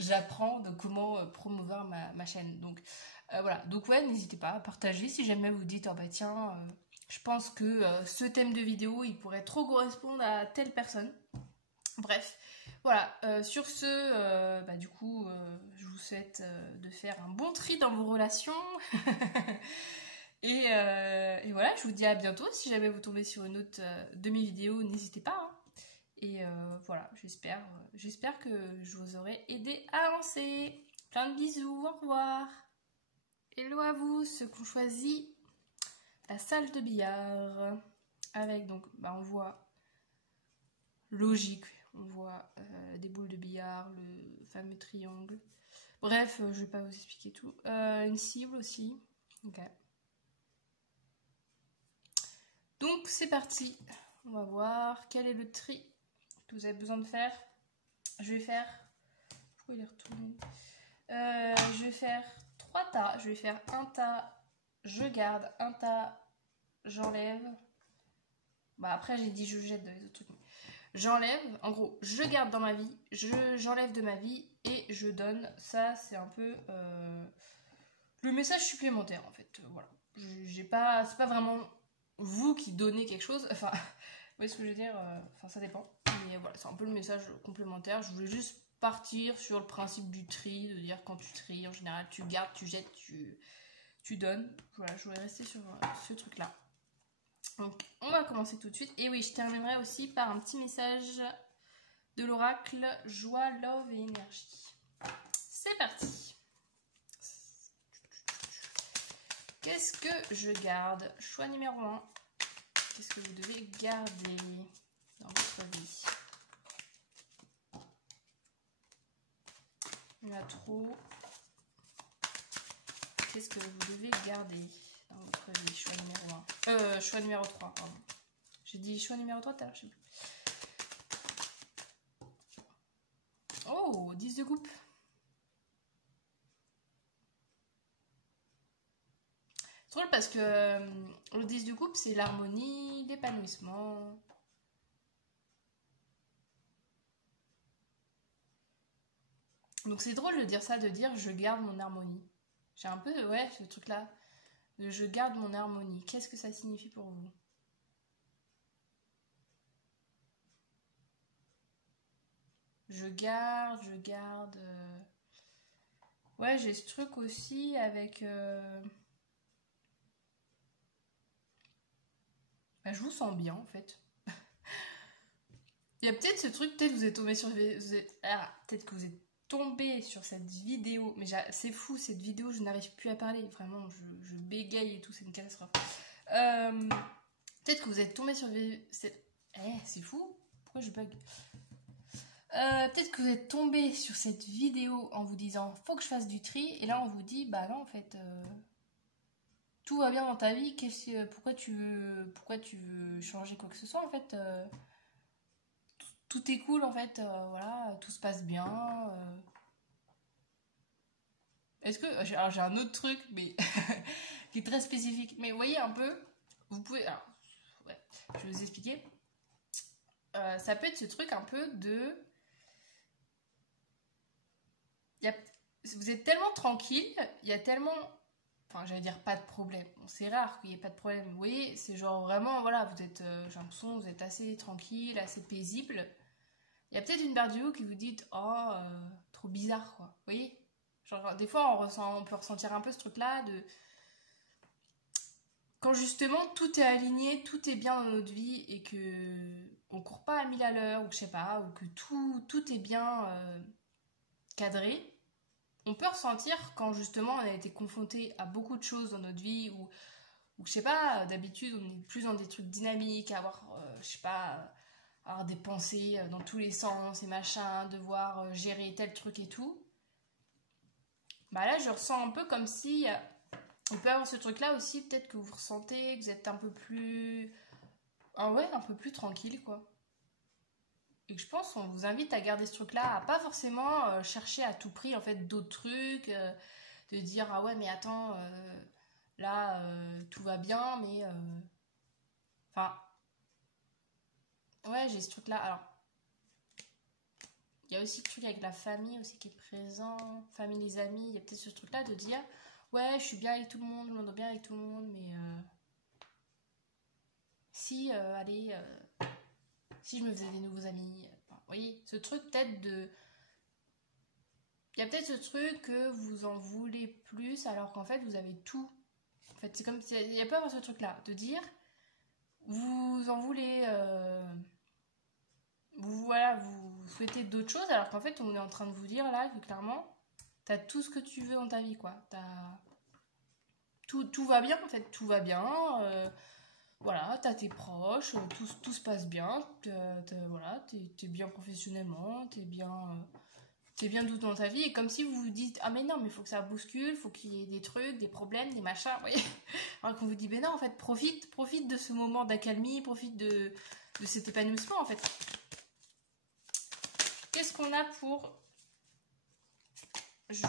J'apprends de comment promouvoir ma chaîne. Donc voilà. Donc ouais, n'hésitez pas à partager si jamais vous dites, oh bah tiens, je pense que ce thème de vidéo, il pourrait trop correspondre à telle personne. Bref. Voilà. Sur ce, du coup, je vous souhaite de faire un bon tri dans vos relations. Et voilà, je vous dis à bientôt. Si jamais vous tombez sur une autre de mes vidéos, n'hésitez pas. Hein. Et voilà, j'espère que je vous aurai aidé à avancer. Plein de bisous, au revoir. Hello à vous, ceux qui ont choisi la salle de billard. Avec donc, on voit logique, on voit des boules de billard, le fameux triangle. Bref, je vais pas vous expliquer tout. Une cible aussi. Ok. Donc c'est parti, on va voir quel est le tri que vous avez besoin de faire. Je vais faire, pourquoi il est retourné? Je vais faire 3 tas, je vais faire un tas, je garde, un tas, j'enlève. Après j'ai dit je jette dans les autres trucs. J'enlève, en gros, je garde dans ma vie, j'enlève de ma vie et je donne. Ça c'est un peu le message supplémentaire en fait. Voilà, c'est pas vraiment vous qui donnez quelque chose, enfin, vous voyez ce que je veux dire, enfin ça dépend. Mais voilà, c'est un peu le message complémentaire. Je voulais juste partir sur le principe du tri, de dire quand tu tries, en général, tu gardes, tu jettes, tu donnes. Voilà, je voulais rester sur ce truc-là. Donc, on va commencer tout de suite. Et oui, je terminerai aussi par un petit message de l'oracle joie, love et énergie. C'est parti. Qu'est-ce que je garde? Choix numéro 1. Qu'est-ce que vous devez garder dans votre vie? Il y en a trop. Qu'est-ce que vous devez garder dans votre vie? Choix numéro 1. Choix numéro 3, pardon. J'ai dit choix numéro 3 tout à l'heure, je sais plus. Oh, 10 de coupe. C'est drôle parce que le 10 de coupe, c'est l'harmonie, l'épanouissement. Donc c'est drôle de dire ça, de dire je garde mon harmonie. J'ai un peu, ouais, ce truc-là. De je garde mon harmonie. Qu'est-ce que ça signifie pour vous? Je garde. Ouais, j'ai ce truc aussi avec. Bah, je vous sens bien en fait. Il y a peut-être ce truc, peut-être vous êtes tombé sur. Peut-être que vous êtes tombé sur cette vidéo. Mais c'est fou cette vidéo, je n'arrive plus à parler. Vraiment, je bégaye et tout, c'est une catastrophe. Peut-être que vous êtes tombé sur cette. C'est fou. Pourquoi je bug? Peut-être que vous êtes tombé sur cette vidéo en vous disant faut que je fasse du tri, et là on vous dit bah non en fait tout va bien dans ta vie, pourquoi tu veux changer quoi que ce soit en fait, tout est cool en fait, voilà, tout se passe bien. Est-ce que alors j'ai un autre truc mais qui est très spécifique, mais vous voyez un peu, vous pouvez alors, ouais, je vais vous expliquer. Ça peut être ce truc un peu de vous êtes tellement tranquille, il y a tellement, enfin j'allais dire pas de problème, bon, c'est rare qu'il n'y ait pas de problème, vous voyez, c'est genre vraiment, voilà, vous êtes, j'ai l'impression que vous êtes assez tranquille, assez paisible. Il y a peut-être une barre du haut qui vous dit oh, trop bizarre quoi, vous voyez, genre des fois on peut ressentir un peu ce truc là de quand justement tout est aligné, tout est bien dans notre vie et que on court pas à 1000 à l'heure, ou je sais pas, ou que tout est bien cadré. On peut ressentir quand justement on a été confronté à beaucoup de choses dans notre vie, ou je sais pas, d'habitude on est plus dans des trucs dynamiques, à avoir, je sais pas, avoir des pensées dans tous les sens et machin, devoir gérer tel truc et tout. Bah là je ressens un peu comme si on peut avoir ce truc là aussi, peut-être que vous ressentez que vous êtes un peu plus, ah ouais, un peu plus tranquille quoi. Et que je pense qu'on vous invite à garder ce truc-là, à pas forcément chercher à tout prix en fait d'autres trucs, de dire ah ouais mais attends, là tout va bien, mais enfin ouais j'ai ce truc-là. Alors il y a aussi le truc avec la famille aussi qui est présent, famille, les amis, il y a peut-être ce truc-là de dire ouais je suis bien avec tout le monde, je m'entends bien avec tout le monde, mais si allez si je me faisais des nouveaux amis, enfin, vous voyez ce truc peut-être de. Il y a peut-être ce truc que vous en voulez plus alors qu'en fait vous avez tout. En fait, c'est comme si il y a pas avoir ce truc-là de dire vous en voulez, vous souhaitez d'autres choses alors qu'en fait on est en train de vous dire là que clairement t'as tout ce que tu veux dans ta vie quoi. Tout va bien en fait, tout va bien. Voilà, t'as tes proches, tout se passe bien. Voilà, t'es bien professionnellement, t'es bien doux dans ta vie, et comme si vous vous dites ah mais non mais il faut que ça bouscule, faut qu'il y ait des trucs, des problèmes, des machins, vous voyez, alors qu'on vous dit mais non en fait profite de ce moment d'accalmie, profite de cet épanouissement en fait. Qu'est-ce qu'on a pour je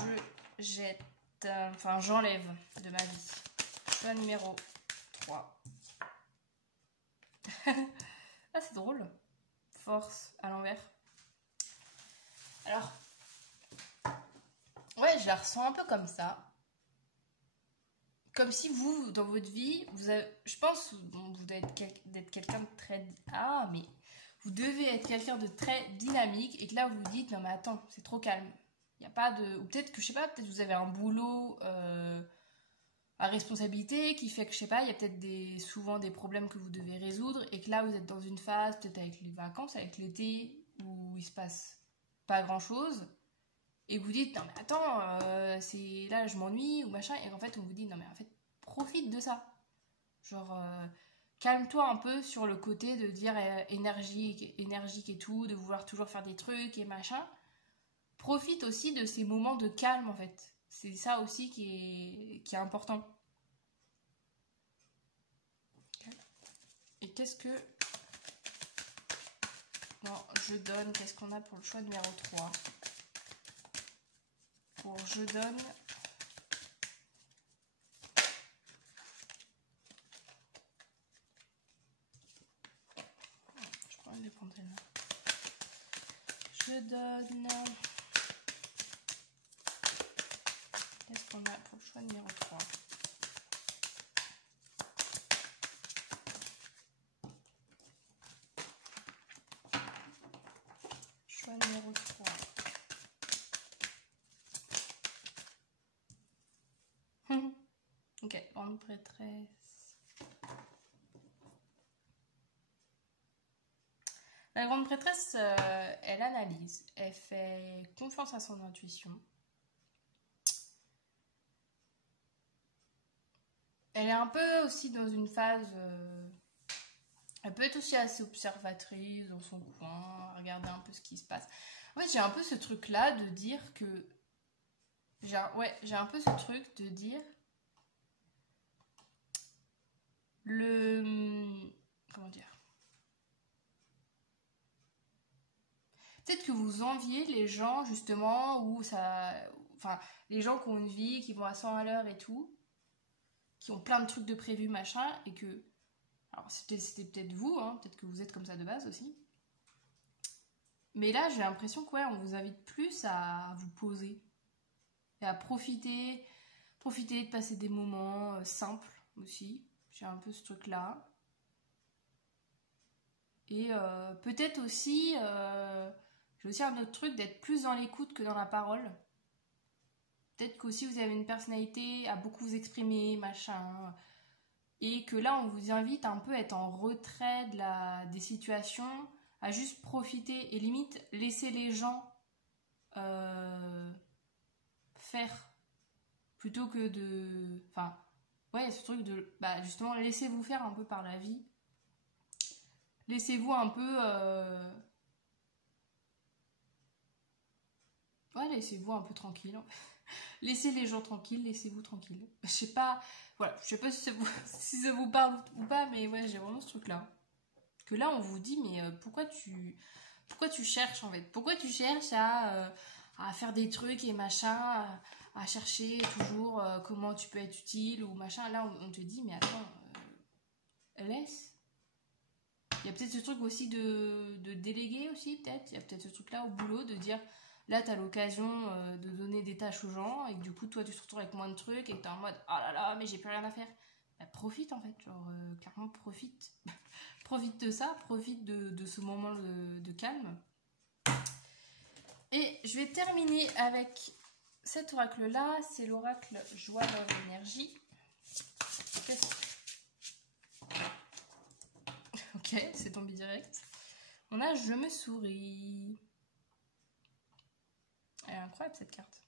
jette, enfin j'enlève de ma vie? Choix numéro 3. Ah c'est drôle, force à l'envers. Alors ouais, je la ressens un peu comme ça. comme si vous, dans votre vie, je pense, bon, vous devez être quelqu'un de très... Ah, mais vous devez être quelqu'un de très dynamique et que là, vous vous dites, non mais attends, c'est trop calme. Il n'y a pas de... Ou peut-être que, je sais pas, peut-être vous avez un boulot à responsabilité qui fait que, je sais pas, il y a peut-être souvent des problèmes que vous devez résoudre et que là, vous êtes dans une phase, peut-être avec les vacances, avec l'été, où il se passe pas grand-chose et que vous dites, non mais attends, c'est là, je m'ennuie ou machin, et en fait, on vous dit, non mais en fait, profite de ça. Genre, calme-toi un peu sur le côté de dire énergique et tout, de vouloir toujours faire des trucs et machin. Profite aussi de ces moments de calme, en fait. C'est ça aussi qui est important. Et qu'est-ce que... Non, je donne... Qu'est-ce qu'on a pour le choix numéro 3 ? Pour je donne... Je prends une des pantelles. Je donne... Qu'est-ce qu'on a pour le choix numéro 3 ? Choix numéro 3. Ok, grande prêtresse. La grande prêtresse, elle analyse, elle fait confiance à son intuition. Elle est un peu aussi dans une phase... elle peut être aussi assez observatrice dans son coin, regarder un peu ce qui se passe. En fait, j'ai un peu ce truc-là de dire que... j'ai un peu ce truc de dire... Comment dire ? Peut-être que vous enviez les gens, justement, où ça... Enfin, les gens qui ont une vie, qui vont à 100 à l'heure et tout, qui ont plein de trucs de prévus, machin, et que... Alors, c'était peut-être vous, hein, peut-être que vous êtes comme ça de base aussi. Mais là, j'ai l'impression que, ouais, on vous invite plus à vous poser et à profiter de passer des moments simples aussi. J'ai un peu ce truc-là. Et peut-être aussi, j'ai aussi un autre truc d'être plus dans l'écoute que dans la parole. Peut-être qu'aussi vous avez une personnalité à beaucoup vous exprimer, machin. Et que là, on vous invite un peu à être en retrait des situations, à juste profiter et limite laisser les gens faire plutôt que de... Enfin, ouais, ce truc de... Bah, justement, laissez-vous faire un peu par la vie. Laissez-vous un peu... Ouais, laissez-vous un peu tranquille. Laissez les gens tranquilles, laissez-vous tranquille. Je sais pas... Voilà, je sais pas si si ça vous parle ou pas, mais ouais, j'ai vraiment ce truc-là. Que là, on vous dit, mais pourquoi tu cherches, en fait ? Pourquoi tu cherches à faire des trucs et machin, à chercher toujours comment tu peux être utile ou machin ? Là, on te dit, mais attends, laisse. Il y a peut-être ce truc aussi de déléguer aussi, peut-être. Il y a peut-être ce truc-là au boulot de dire, là, tu as l'occasion de donner des tâches aux gens et que du coup, toi, tu te retrouves avec moins de trucs et que tu es en mode, oh là là, mais j'ai plus rien à faire. Bah, profite, en fait. Genre, clairement, profite. Profite de ça, profite de ce moment de calme. Et je vais terminer avec cet oracle-là. C'est l'oracle Joie, Love, Énergie. Ok, c'est tombé direct. On a Je me souris. Elle est incroyable cette carte.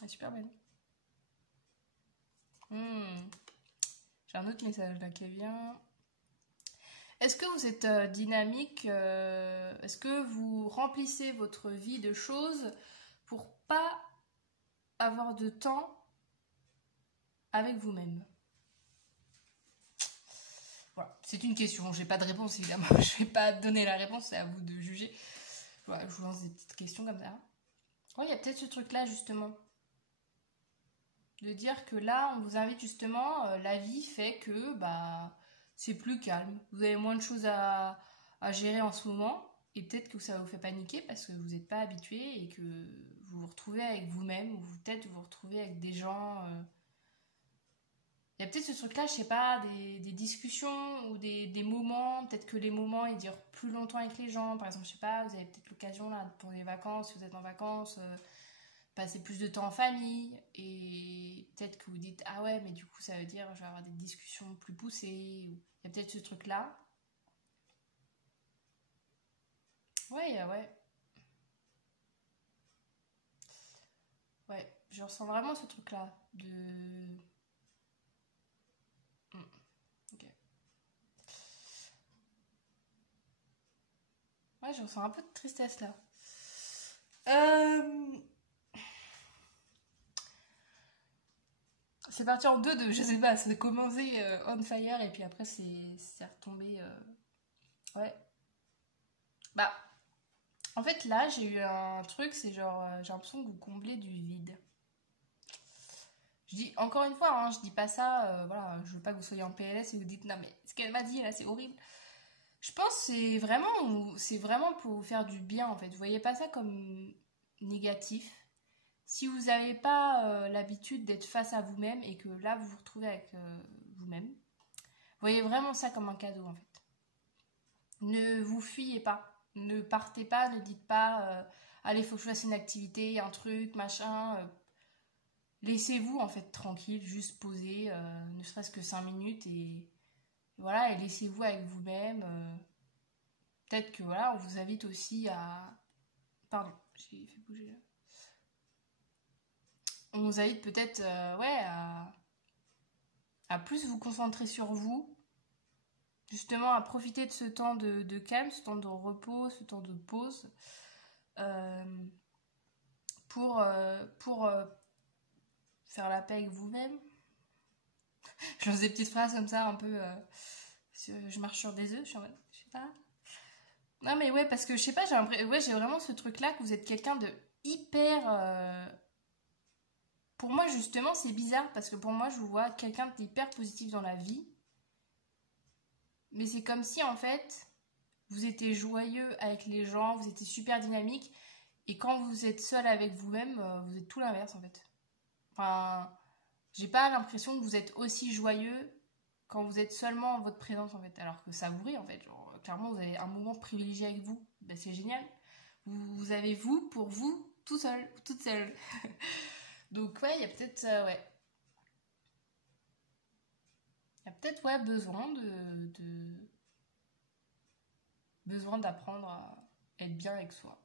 Elle est super belle. J'ai un autre message là qui vient. Est-ce que vous êtes dynamique est-ce que vous remplissez votre vie de choses pour pas avoir de temps avec vous-même ? Voilà, c'est une question. J'ai pas de réponse évidemment. Je vais pas donner la réponse, c'est à vous de juger. Voilà, je vous lance des petites questions comme ça. Ouais, il y a peut-être ce truc-là justement. De dire que là, on vous invite justement, la vie fait que bah c'est plus calme. Vous avez moins de choses à gérer en ce moment. Et peut-être que ça vous fait paniquer parce que vous n'êtes pas habitué et que vous vous retrouvez avec vous-même. Ou peut-être vous vous retrouvez avec des gens Il y a peut-être ce truc-là, je sais pas, des discussions ou des moments, peut-être que les moments ils durent plus longtemps avec les gens. Par exemple, je sais pas, vous avez peut-être l'occasion là pour les vacances, si vous êtes en vacances, passer plus de temps en famille et peut-être que vous dites ah ouais, mais du coup ça veut dire je vais avoir des discussions plus poussées. Il y a peut-être ce truc-là. Ouais, ouais, ouais, je ressens vraiment ce truc-là de. Hmm, ok. Ouais, je ressens un peu de tristesse là. Euh, C'est parti en deux, je sais pas, c'est commencé on fire et puis après c'est retombé. Ouais. Bah, en fait là j'ai eu un truc, c'est genre j'ai l'impression que vous comblez du vide. Je dis encore une fois, hein, je dis pas ça, voilà, je veux pas que vous soyez en PLS et vous dites non mais ce qu'elle m'a dit là c'est horrible. Je pense que c'est vraiment pour vous faire du bien en fait. Vous voyez pas ça comme négatif. Si vous n'avez pas l'habitude d'être face à vous-même et que là vous vous retrouvez avec vous-même, voyez vraiment ça comme un cadeau en fait. Ne vous fuyez pas. Ne partez pas, ne dites pas allez, il faut que je fasse une activité, un truc, machin. Laissez-vous en fait tranquille, juste poser, ne serait-ce que 5 minutes et voilà, et laissez-vous avec vous-même. Peut-être que voilà, on vous invite aussi à. Pardon, j'ai fait bouger là. On vous invite peut-être ouais, à plus vous concentrer sur vous, justement à profiter de ce temps de calme, ce temps de repos, ce temps de pause, euh, pour faire la paix avec vous-même. Je lance des petites phrases comme ça, un peu. Je marche sur des œufs, je suis en mode. Je sais pas. Non, mais ouais, parce que je sais pas, ouais, j'ai vraiment ce truc-là que vous êtes quelqu'un de hyper. Pour moi, justement, c'est bizarre parce que pour moi, je vous vois quelqu'un d'hyper positif dans la vie. Mais c'est comme si, en fait, vous étiez joyeux avec les gens, vous étiez super dynamique. Et quand vous êtes seul avec vous-même, vous êtes tout l'inverse, en fait. Enfin, j'ai pas l'impression que vous êtes aussi joyeux quand vous êtes seulement en votre présence, en fait. Alors que ça vous rit, en fait. Genre, clairement, vous avez un moment privilégié avec vous. Ben, c'est génial. Vous avez vous pour vous, tout seul, toute seule. Donc, ouais, il y a peut-être, ouais. Il y a peut-être, ouais, besoin d'apprendre à être bien avec soi.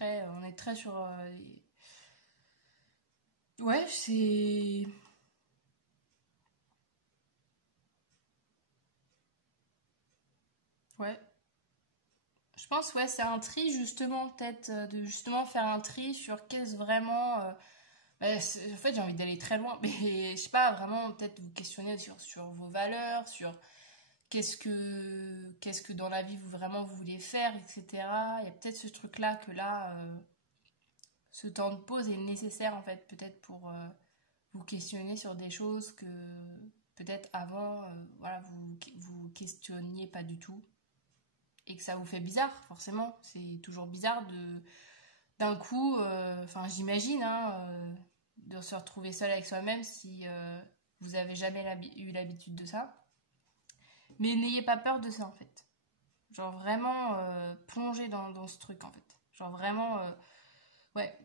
On est très sur. Ouais, c'est. Ouais. Je pense, ouais, c'est un tri, justement, peut-être, de justement faire un tri sur qu'est-ce vraiment. Bah, en fait, j'ai envie d'aller très loin, mais je sais pas, vraiment, peut-être vous questionner sur vos valeurs, sur qu'est-ce que dans la vie vous vraiment vous voulez faire, etc. Il y a peut-être ce truc-là que là, ce temps de pause est nécessaire, en fait, peut-être pour vous questionner sur des choses que peut-être avant, voilà, vous questionniez pas du tout et que ça vous fait bizarre, forcément. C'est toujours bizarre d'un coup, enfin j'imagine, hein, de se retrouver seul avec soi-même si vous avez jamais eu l'habitude de ça. Mais n'ayez pas peur de ça en fait. Genre vraiment plonger dans ce truc en fait. Genre vraiment, ouais.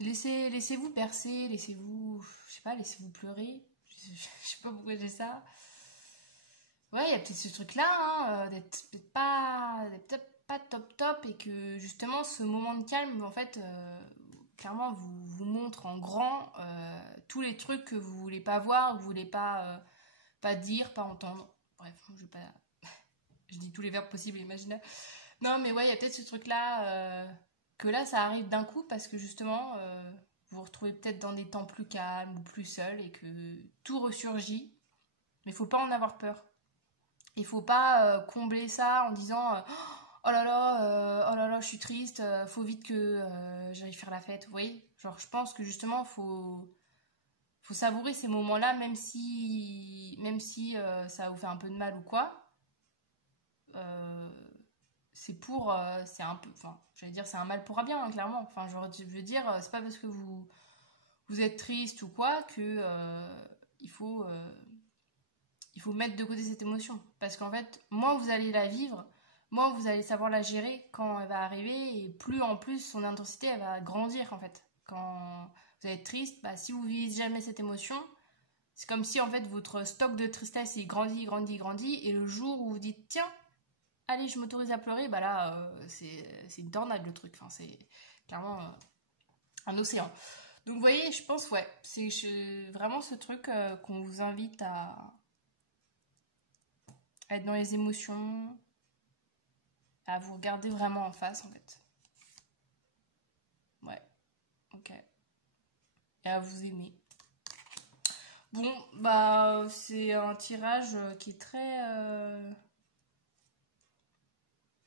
Laissez-vous percer, laissez-vous, je sais pas, laissez-vous pleurer. Je sais pas pourquoi j'ai ça. Ouais, il y a peut-être ce truc-là, hein, d'être peut-être pas top top et que justement ce moment de calme, en fait, clairement, vous montre en grand tous les trucs que vous voulez pas voir, que vous voulez pas dire, pas entendre. Bref, je vais pas, je dis tous les verbes possibles et imaginables. Non, mais ouais, il y a peut-être ce truc-là que là, ça arrive d'un coup parce que justement, vous vous retrouvez peut-être dans des temps plus calmes ou plus seuls et que tout ressurgit. Mais il faut pas en avoir peur. Il faut pas combler ça en disant oh là là, je suis triste, faut vite que j'aille faire la fête. Vous voyez, genre je pense que justement faut savourer ces moments-là, même si ça vous fait un peu de mal ou quoi. Euh, c'est un peu, enfin, j'allais dire c'est un mal pour un bien, hein, clairement. Enfin, je veux dire, c'est pas parce que vous vous êtes triste ou quoi, que il faut mettre de côté cette émotion. Parce qu'en fait, moins vous allez la vivre, moins vous allez savoir la gérer quand elle va arriver, et plus en plus son intensité elle va grandir en fait. Quand vous allez être triste, bah, si vous vivez jamais cette émotion, c'est comme si en fait votre stock de tristesse il grandit, grandit, grandit, et le jour où vous dites tiens, allez je m'autorise à pleurer, bah là c'est une tornade le truc, enfin, c'est clairement un océan. Donc vous voyez, je pense ouais, c'est vraiment ce truc qu'on vous invite à être dans les émotions, à vous regarder vraiment en face en fait. Ouais, ok. Et à vous aimer. Bon, bah c'est un tirage qui est très...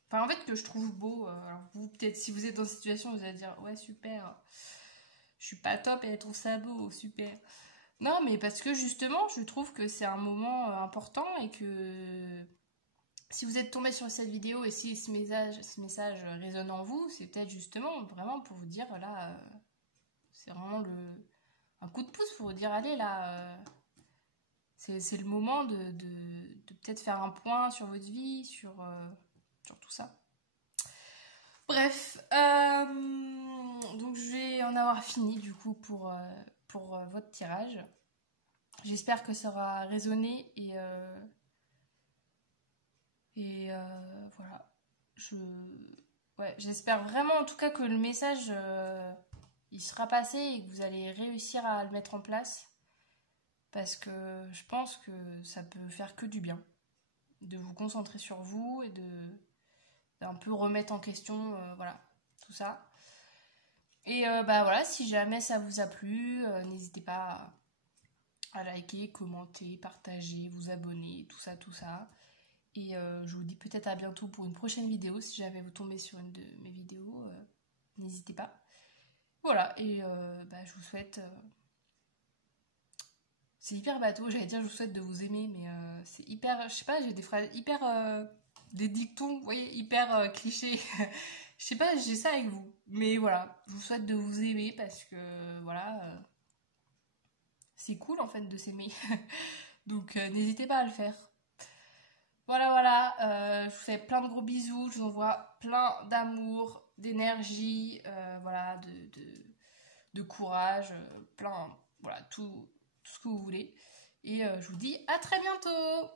Enfin en fait que je trouve beau. Alors vous peut-être si vous êtes dans cette situation vous allez dire ouais super, je suis pas top et elle trouve ça beau, super. Non mais parce que justement je trouve que c'est un moment important et que... Si vous êtes tombé sur cette vidéo et si ce message résonne en vous, c'est peut-être justement vraiment pour vous dire là, c'est vraiment un coup de pouce pour vous dire allez là, c'est le moment de peut-être faire un point sur votre vie, sur tout ça. Bref, donc je vais en avoir fini du coup pour votre tirage. J'espère que ça aura résonné et voilà. J'espère vraiment en tout cas que le message il sera passé et que vous allez réussir à le mettre en place. Parce que je pense que ça peut faire que du bien. De vous concentrer sur vous et d'un peu remettre en question voilà, tout ça. Et bah voilà, si jamais ça vous a plu, n'hésitez pas à liker, commenter, partager, vous abonner, tout ça, tout ça. Et je vous dis peut-être à bientôt pour une prochaine vidéo. Si jamais vous tombez sur une de mes vidéos, n'hésitez pas. Voilà, et bah, je vous souhaite... c'est hyper bateau, j'allais dire je vous souhaite de vous aimer, mais c'est hyper... Je sais pas, j'ai des phrases hyper... des dictons, vous voyez, hyper clichés. Je sais pas, j'ai ça avec vous. Mais voilà, je vous souhaite de vous aimer parce que, voilà... c'est cool en fait de s'aimer. Donc n'hésitez pas à le faire. Voilà, voilà, je vous fais plein de gros bisous, je vous envoie plein d'amour, d'énergie, voilà, de courage, plein, voilà, tout ce que vous voulez. Et je vous dis à très bientôt!